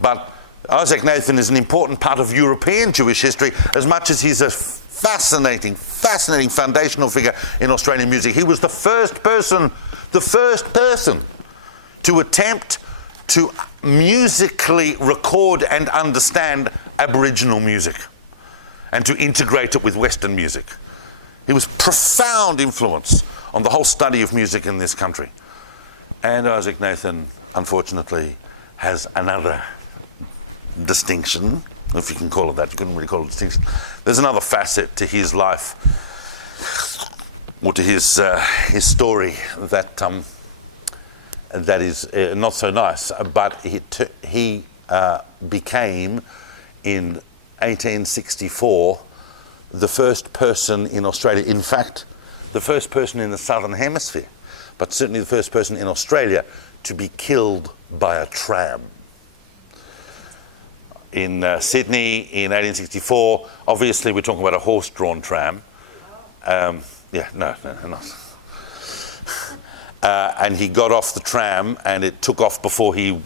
But Isaac Nathan is an important part of European Jewish history as much as he's a fascinating foundational figure in Australian music. He was the first person to attempt to musically record and understand Aboriginal music and to integrate it with Western music. He was profound influence on the whole study of music in this country. And Isaac Nathan, unfortunately, has another distinction, if you can call it that. You couldn't really call it a distinction. There's another facet to his life, or to his story, that is not so nice. But he became, in 1864, the first person in Australia, in fact, the first person in the Southern Hemisphere, but certainly the first person in Australia to be killed by a tram. In Sydney in 1864, obviously we're talking about a horse-drawn tram. No. And he got off the tram, and it took off before he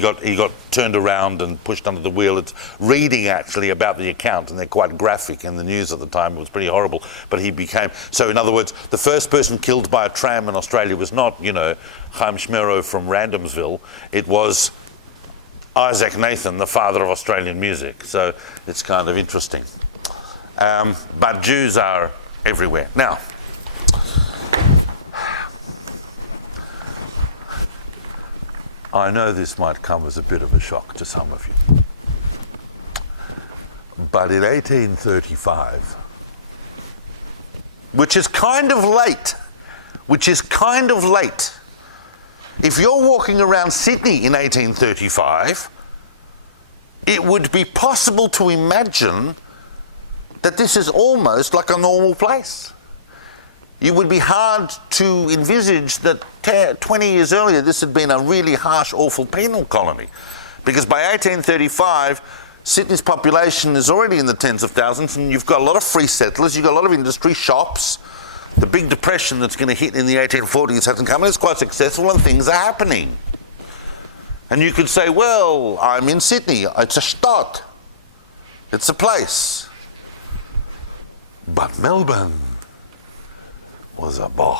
got turned around and pushed under the wheel. It's reading actually about the account, and they're quite graphic in the news at the time. It was pretty horrible. But he became, so in other words, the first person killed by a tram in Australia was not, Chaim Schmero from Randomsville. It was Isaac Nathan, the father of Australian music. So it's kind of interesting. But Jews are everywhere. Now, I know this might come as a bit of a shock to some of you, but in 1835, which is kind of late, if you're walking around Sydney in 1835, it would be possible to imagine that this is almost like a normal place. It would be hard to envisage that 20 years earlier this had been a really harsh, awful penal colony. Because by 1835, Sydney's population is already in the tens of thousands, and you've got a lot of free settlers, you've got a lot of industry, shops. The big depression that's going to hit in the 1840s hasn't come, and it's quite successful, and things are happening. And you could say, well, I'm in Sydney, it's a Stadt, it's a place. But Melbourne was a bog,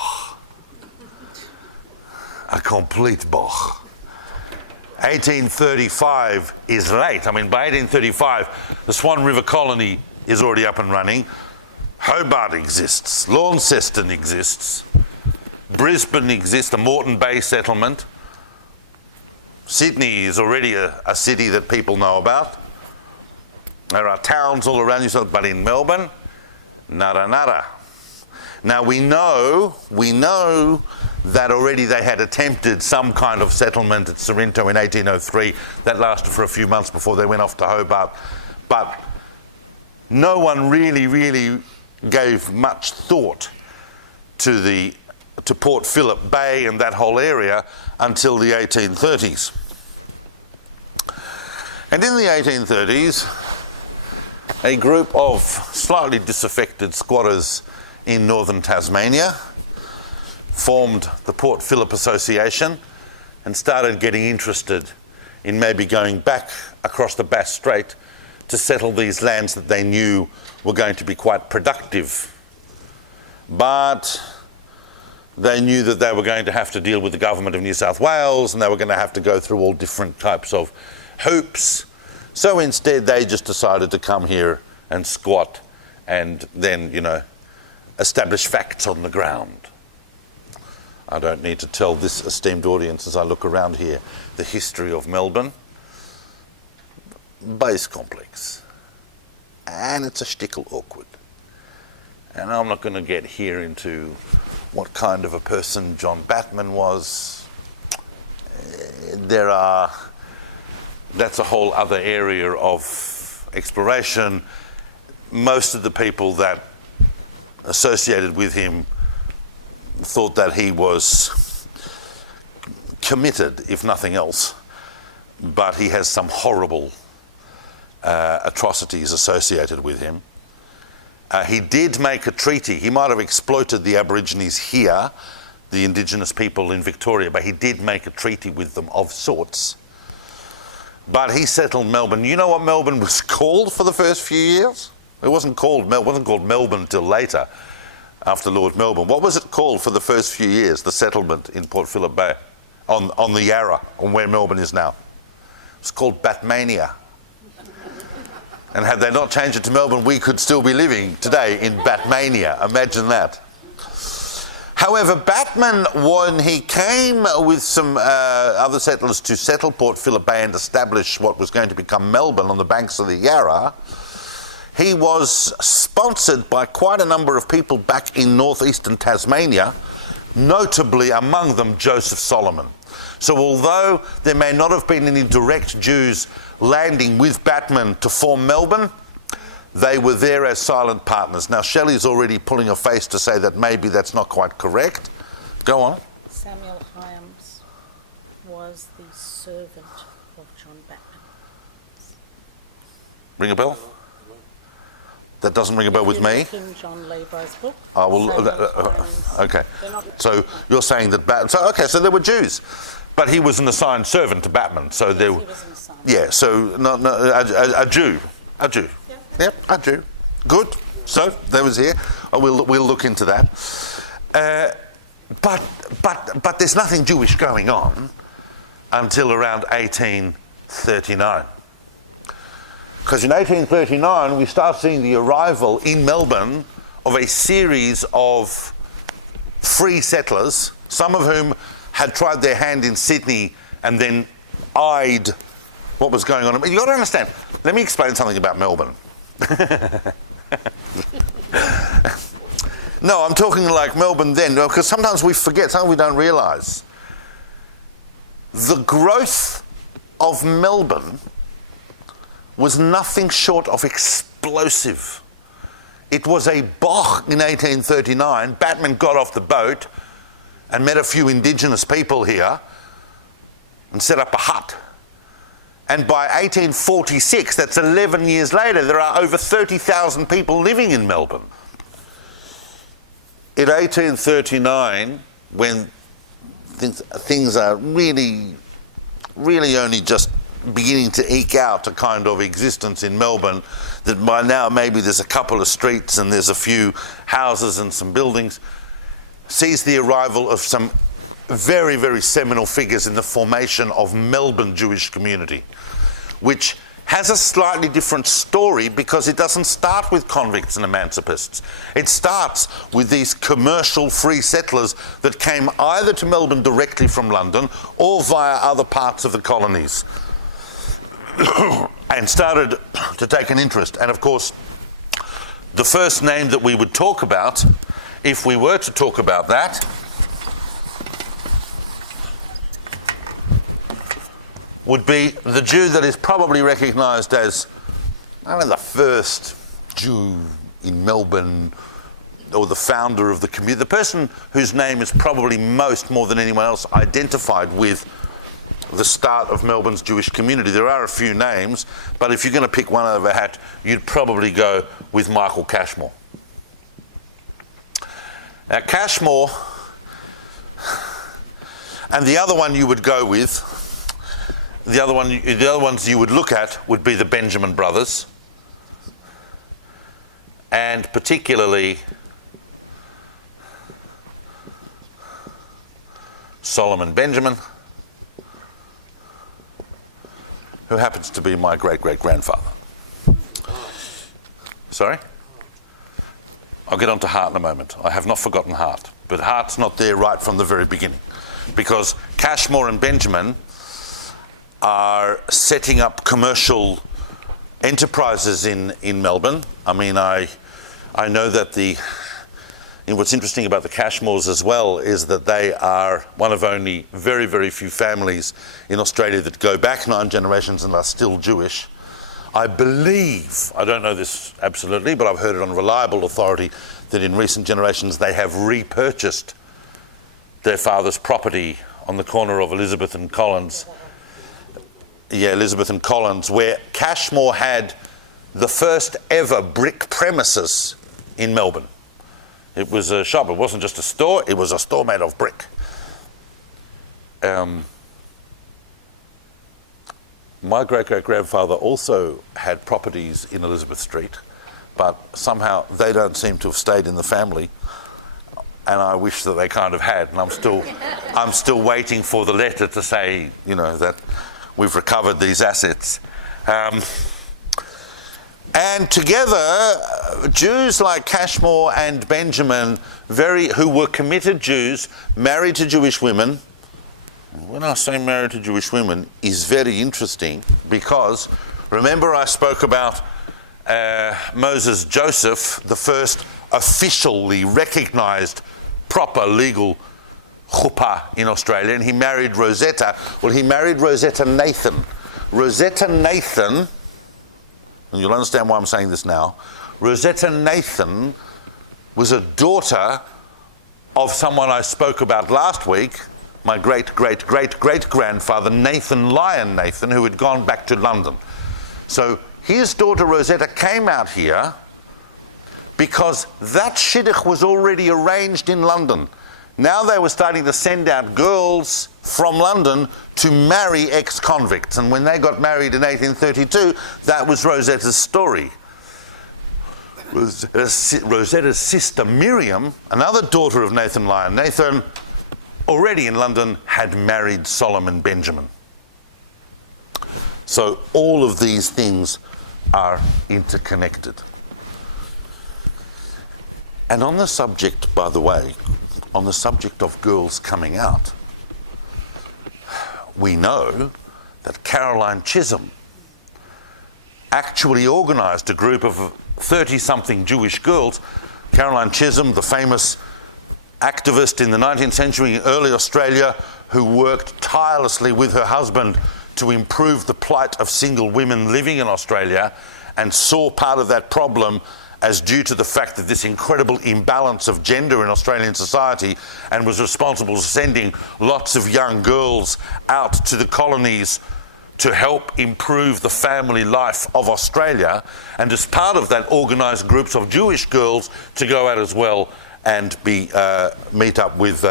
a complete bog. 1835 is late. I mean, by 1835, the Swan River colony is already up and running. Hobart exists. Launceston exists. Brisbane exists, a Moreton Bay settlement. Sydney is already a city that people know about. There are towns all around you, but in Melbourne, nada. Now we know that already they had attempted some kind of settlement at Sorrento in 1803. That lasted for a few months before they went off to Hobart. But no one really gave much thought to Port Phillip Bay and that whole area until the 1830s. And in the 1830s, a group of slightly disaffected squatters in northern Tasmania formed the Port Phillip Association and started getting interested in maybe going back across the Bass Strait to settle these lands that they knew were going to be quite productive. But they knew that they were going to have to deal with the government of New South Wales, and they were going to have to go through all different types of hoops. So instead they just decided to come here and squat and then, establish facts on the ground. I don't need to tell this esteemed audience as I look around here the history of Melbourne. Base complex. And it's a shtickle awkward. And I'm not going to get here into what kind of a person John Batman was. That's a whole other area of exploration. Most of the people that associated with him thought that he was committed, if nothing else, but he has some horrible atrocities associated with him. He did make a treaty. He might have exploited the Aborigines here, the indigenous people in Victoria, but he did make a treaty with them of sorts. But he settled Melbourne. You know what Melbourne was called for the first few years? It wasn't called Melbourne until later, after Lord Melbourne. What was it called for the first few years, the settlement in Port Phillip Bay, on the Yarra, on where Melbourne is now? It was called Batmania. And had they not changed it to Melbourne, we could still be living today in Batmania. Imagine that. However, Batman, when he came with some other settlers to settle Port Phillip Bay and establish what was going to become Melbourne on the banks of the Yarra, he was sponsored by quite a number of people back in northeastern Tasmania, notably among them Joseph Solomon. So although there may not have been any direct Jews landing with Batman to form Melbourne, they were there as silent partners. Now, Shelley's already pulling a face to say that maybe that's not quite correct. Go on. Samuel Hyams was the servant of John Batman. Ring a bell? That doesn't ring a bell with me. In John Levi's book. Oh, well, okay. So you're saying that so there were Jews, but he was an assigned servant to Batman. So there. He was an assigned. Yeah. So a Jew. Yep, a Jew. Good. So that was here. We'll look into that. But there's nothing Jewish going on until around 1839. Because in 1839 we start seeing the arrival in Melbourne of a series of free settlers, some of whom had tried their hand in Sydney and then eyed what was going on. You've got to understand, let me explain something about Melbourne. No, I'm talking like Melbourne then, because sometimes we forget, sometimes we don't realise. The growth of Melbourne was nothing short of explosive. It was a boch in 1839. Batman got off the boat and met a few indigenous people here and set up a hut. And by 1846, that's 11 years later, there are over 30,000 people living in Melbourne. In 1839, when things are really only just beginning to eke out a kind of existence in Melbourne, that by now maybe there's a couple of streets and there's a few houses and some buildings, sees the arrival of some very, very seminal figures in the formation of Melbourne Jewish community, which has a slightly different story because it doesn't start with convicts and emancipists. It starts with these commercial free settlers that came either to Melbourne directly from London or via other parts of the colonies and started to take an interest. And of course, the first name that we would talk about, if we were to talk about that, would be the Jew that is probably recognised as, the first Jew in Melbourne, or the founder of the community, the person whose name is probably more than anyone else identified with the start of Melbourne's Jewish community. There are a few names, but if you're going to pick one out of a hat, you'd probably go with Michael Cashmore. Now, Cashmore, and the other one you would go with, the other ones you would look at would be the Benjamin brothers, and particularly Solomon Benjamin, who happens to be my great-great-grandfather. Sorry? I'll get on to Hart in a moment. I have not forgotten Hart, but Hart's not there right from the very beginning, because Cashmore and Benjamin are setting up commercial enterprises in Melbourne. I mean, I know that what's interesting about the Cashmores as well is that they are one of only very, very few families in Australia that go back 9 generations and are still Jewish. I believe, I don't know this absolutely, but I've heard it on reliable authority that in recent generations they have repurchased their father's property on the corner of Elizabeth and Collins. Yeah, Elizabeth and Collins, where Cashmore had the first ever brick premises in Melbourne. It was a shop. It wasn't just a store. It was a store made of brick. My great-great-grandfather also had properties in Elizabeth Street, but somehow they don't seem to have stayed in the family, and I wish that they kind of had. And I'm still waiting for the letter to say, that we've recovered these assets. And together, Jews like Cashmore and Benjamin, who were committed Jews, married to Jewish women. When I say married to Jewish women, is very interesting because, remember I spoke about Moses Joseph, the first officially recognised proper legal chuppah in Australia, and he married Rosetta. Well, he married Rosetta Nathan. Rosetta Nathan, and you'll understand why I'm saying this now, Rosetta Nathan was a daughter of someone I spoke about last week, my great-great-great-great-grandfather, Nathan Lyon Nathan, who had gone back to London. So his daughter Rosetta came out here because that shidduch was already arranged in London. Now they were starting to send out girls from London to marry ex-convicts. And when they got married in 1832, that was Rosetta's story. Rosetta's sister Miriam, another daughter of Nathan Lyon Nathan, already in London, had married Solomon Benjamin. So all of these things are interconnected. And on the subject, by the way, on the subject of girls coming out, we know that Caroline Chisholm actually organised a group of 30-something Jewish girls. Caroline Chisholm, the famous activist in the 19th century in early Australia, who worked tirelessly with her husband to improve the plight of single women living in Australia, and saw part of that problem as due to the fact that this incredible imbalance of gender in Australian society, and was responsible for sending lots of young girls out to the colonies to help improve the family life of Australia, and as part of that organised groups of Jewish girls to go out as well and meet up with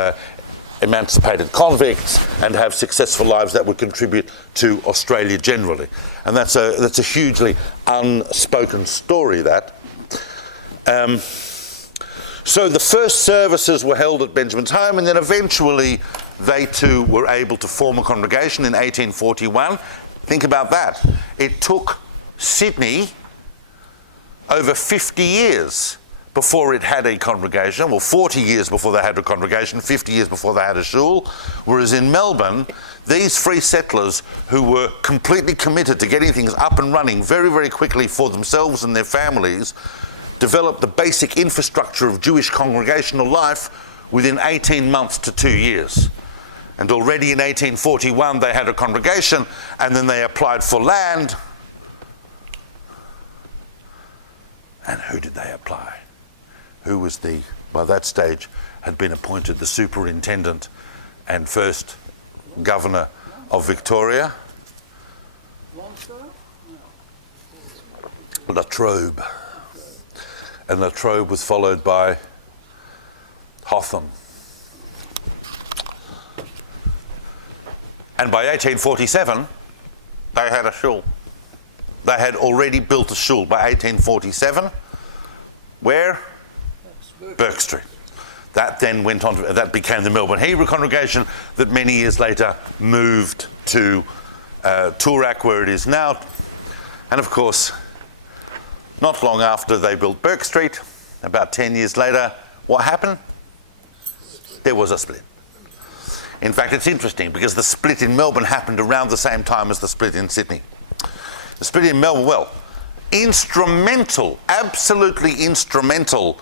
emancipated convicts and have successful lives that would contribute to Australia generally. And that's a hugely unspoken story, that. So the first services were held at Benjamin's home, and then eventually they too were able to form a congregation in 1841. Think about that. It took Sydney over 50 years before it had a congregation. Well, 40 years before they had a congregation, 50 years before they had a shul. Whereas in Melbourne, these free settlers who were completely committed to getting things up and running very, very quickly for themselves and their families developed the basic infrastructure of Jewish congregational life within 18 months to 2 years. And already in 1841 they had a congregation, and then they applied for land. And who did they apply? Who was by that stage, had been appointed the superintendent and first governor of Victoria? Latrobe. And Latrobe was followed by Hotham. And by 1847, they had a shul. They had already built a shul by 1847. Where? Burke Street. That then went on, that became the Melbourne Hebrew congregation that many years later moved to Toorak, where it is now. And of course, not long after they built Burke Street, about 10 years later, what happened? There was a split. In fact, it's interesting because the split in Melbourne happened around the same time as the split in Sydney. The split in Melbourne, well, instrumental, absolutely instrumental.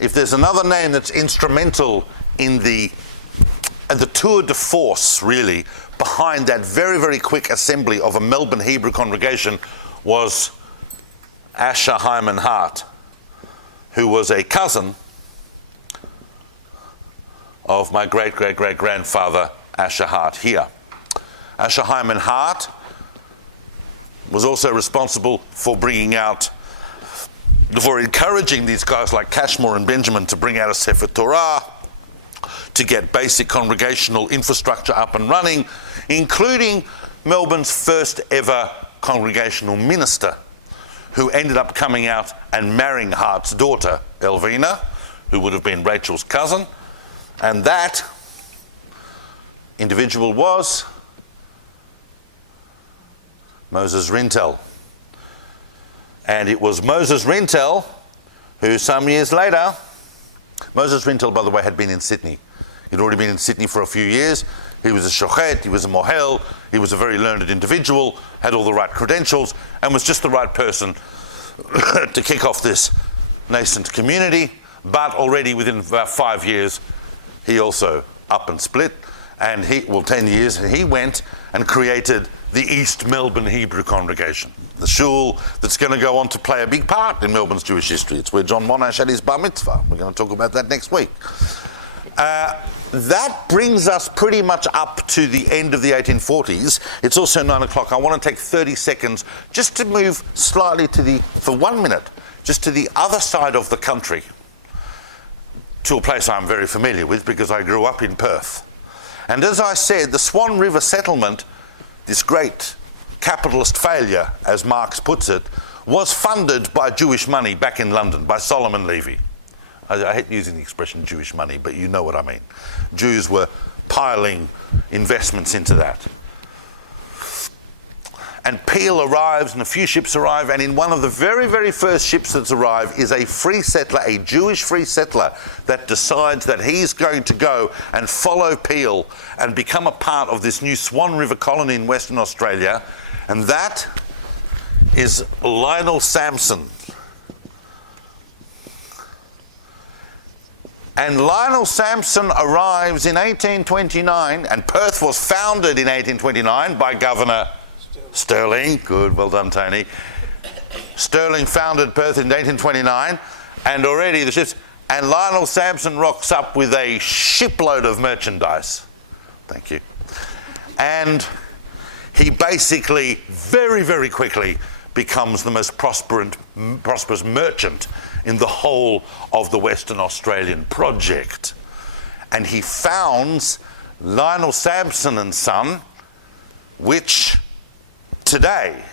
If there's another name that's instrumental in the tour de force, really, behind that very, very quick assembly of a Melbourne Hebrew congregation, was Asher Hyman Hart, who was a cousin of my great-great-great-grandfather Asher Hart here. Asher Hyman Hart was also responsible for encouraging these guys like Cashmore and Benjamin to bring out a Sefer Torah, to get basic congregational infrastructure up and running, including Melbourne's first ever congregational minister, who ended up coming out and marrying Hart's daughter, Elvina, who would have been Rachel's cousin. And that individual was Moses Rintel. And it was Moses Rintel who some years later, Moses Rintel, by the way, had been in Sydney. He'd already been in Sydney for a few years. He was a shochet, he was a mohel, he was a very learned individual, had all the right credentials, and was just the right person to kick off this nascent community. But already within about 5 years, he also up and split, and 10 years, and he went and created the East Melbourne Hebrew Congregation, the shul that's going to go on to play a big part in Melbourne's Jewish history. It's where John Monash had his bar mitzvah. We're going to talk about that next week. That brings us pretty much up to the end of the 1840s. It's also 9 o'clock. I want to take 30 seconds just to move slightly for 1 minute, just to the other side of the country, to a place I'm very familiar with because I grew up in Perth. And as I said, the Swan River settlement, this great capitalist failure, as Marx puts it, was funded by Jewish money back in London, by Solomon Levy. I hate using the expression Jewish money, but you know what I mean. Jews were piling investments into that. And Peel arrives, and a few ships arrive, and in one of the very, very first ships that arrive is a free settler, a Jewish free settler, that decides that he's going to go and follow Peel and become a part of this new Swan River colony in Western Australia, and that is Lionel Sampson. And Lionel Sampson arrives in 1829, and Perth was founded in 1829 by Governor Stirling. Good, well done, Tony. Stirling founded Perth in 1829, and already the ships, and Lionel Sampson rocks up with a shipload of merchandise. Thank you. And he basically, very, very quickly, becomes the most prosperous merchant in the whole of the Western Australian project. And he founds Lionel Sampson and Son, which today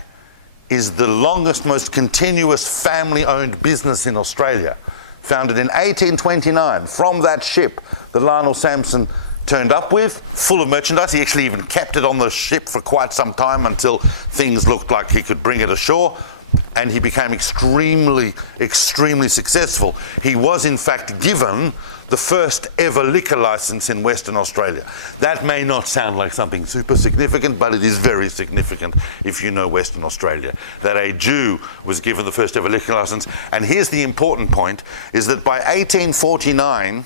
is the longest, most continuous family-owned business in Australia. Founded in 1829 from that ship that Lionel Sampson turned up with, full of merchandise. He actually even kept it on the ship for quite some time until things looked like he could bring it ashore, and he became extremely, extremely successful. He was in fact given the first ever liquor license in Western Australia. That may not sound like something super significant, but it is very significant if you know Western Australia, that a Jew was given the first ever liquor license. And here's the important point, is that by 1849,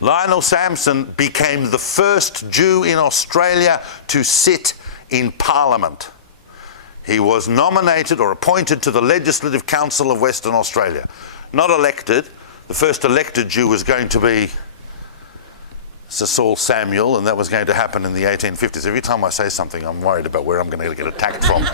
Lionel Sampson became the first Jew in Australia to sit in Parliament. He was nominated or appointed to the Legislative Council of Western Australia. Not elected. The first elected Jew was going to be Sir Saul Samuel, and that was going to happen in the 1850s. Every time I say something, I'm worried about where I'm going to get attacked from.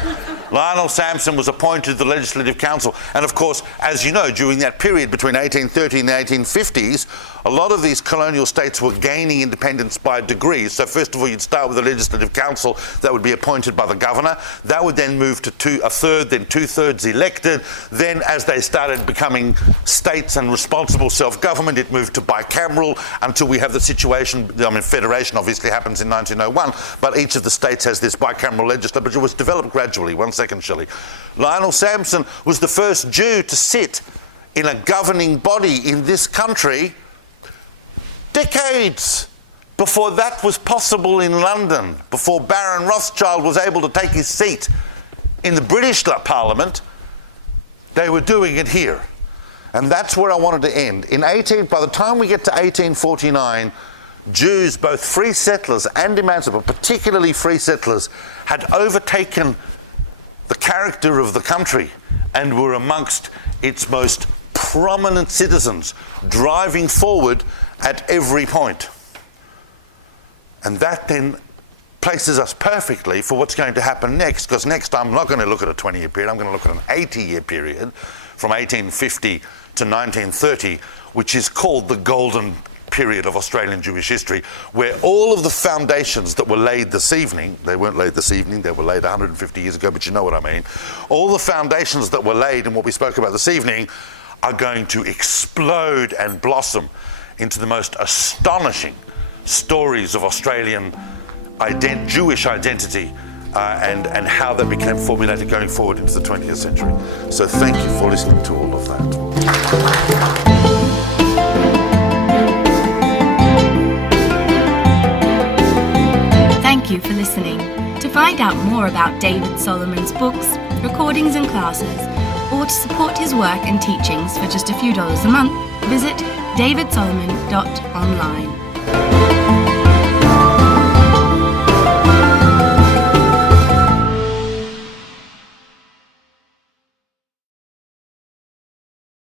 Lionel Sampson was appointed to the Legislative Council, and of course, as you know, during that period between 1830 and the 1850s, a lot of these colonial states were gaining independence by degrees. So first of all, you'd start with the Legislative Council that would be appointed by the governor. That would then move to a third, then 2/3 elected. Then as they started becoming states and responsible self-government, it moved to bicameral until we have the situation, federation obviously happens in 1901, but each of the states has this bicameral legislature, but it was developed gradually. 1 second, Shelley. Lionel Sampson was the first Jew to sit in a governing body in this country decades before that was possible in London, before Baron Rothschild was able to take his seat in the British Parliament. They were doing it here. And that's where I wanted to end. By the time we get to 1849, Jews, both free settlers and emancipators, but particularly free settlers, had overtaken the character of the country and were amongst its most prominent citizens, driving forward at every point. And that then places us perfectly for what's going to happen next, because next I'm not going to look at a 20-year period, I'm going to look at an 80-year period from 1850 to 1930, which is called the golden period of Australian Jewish history, where all of the foundations that were laid this evening, they weren't laid this evening, they were laid 150 years ago, but you know what I mean, all the foundations that were laid in what we spoke about this evening are going to explode and blossom into the most astonishing stories of Australian Jewish identity and how that became formulated going forward into the 20th century. So thank you for listening to all of that. Thank you for listening. To find out more about David Solomon's books, recordings and classes, or to support his work and teachings for just a few dollars a month, visit davidsolomon.online.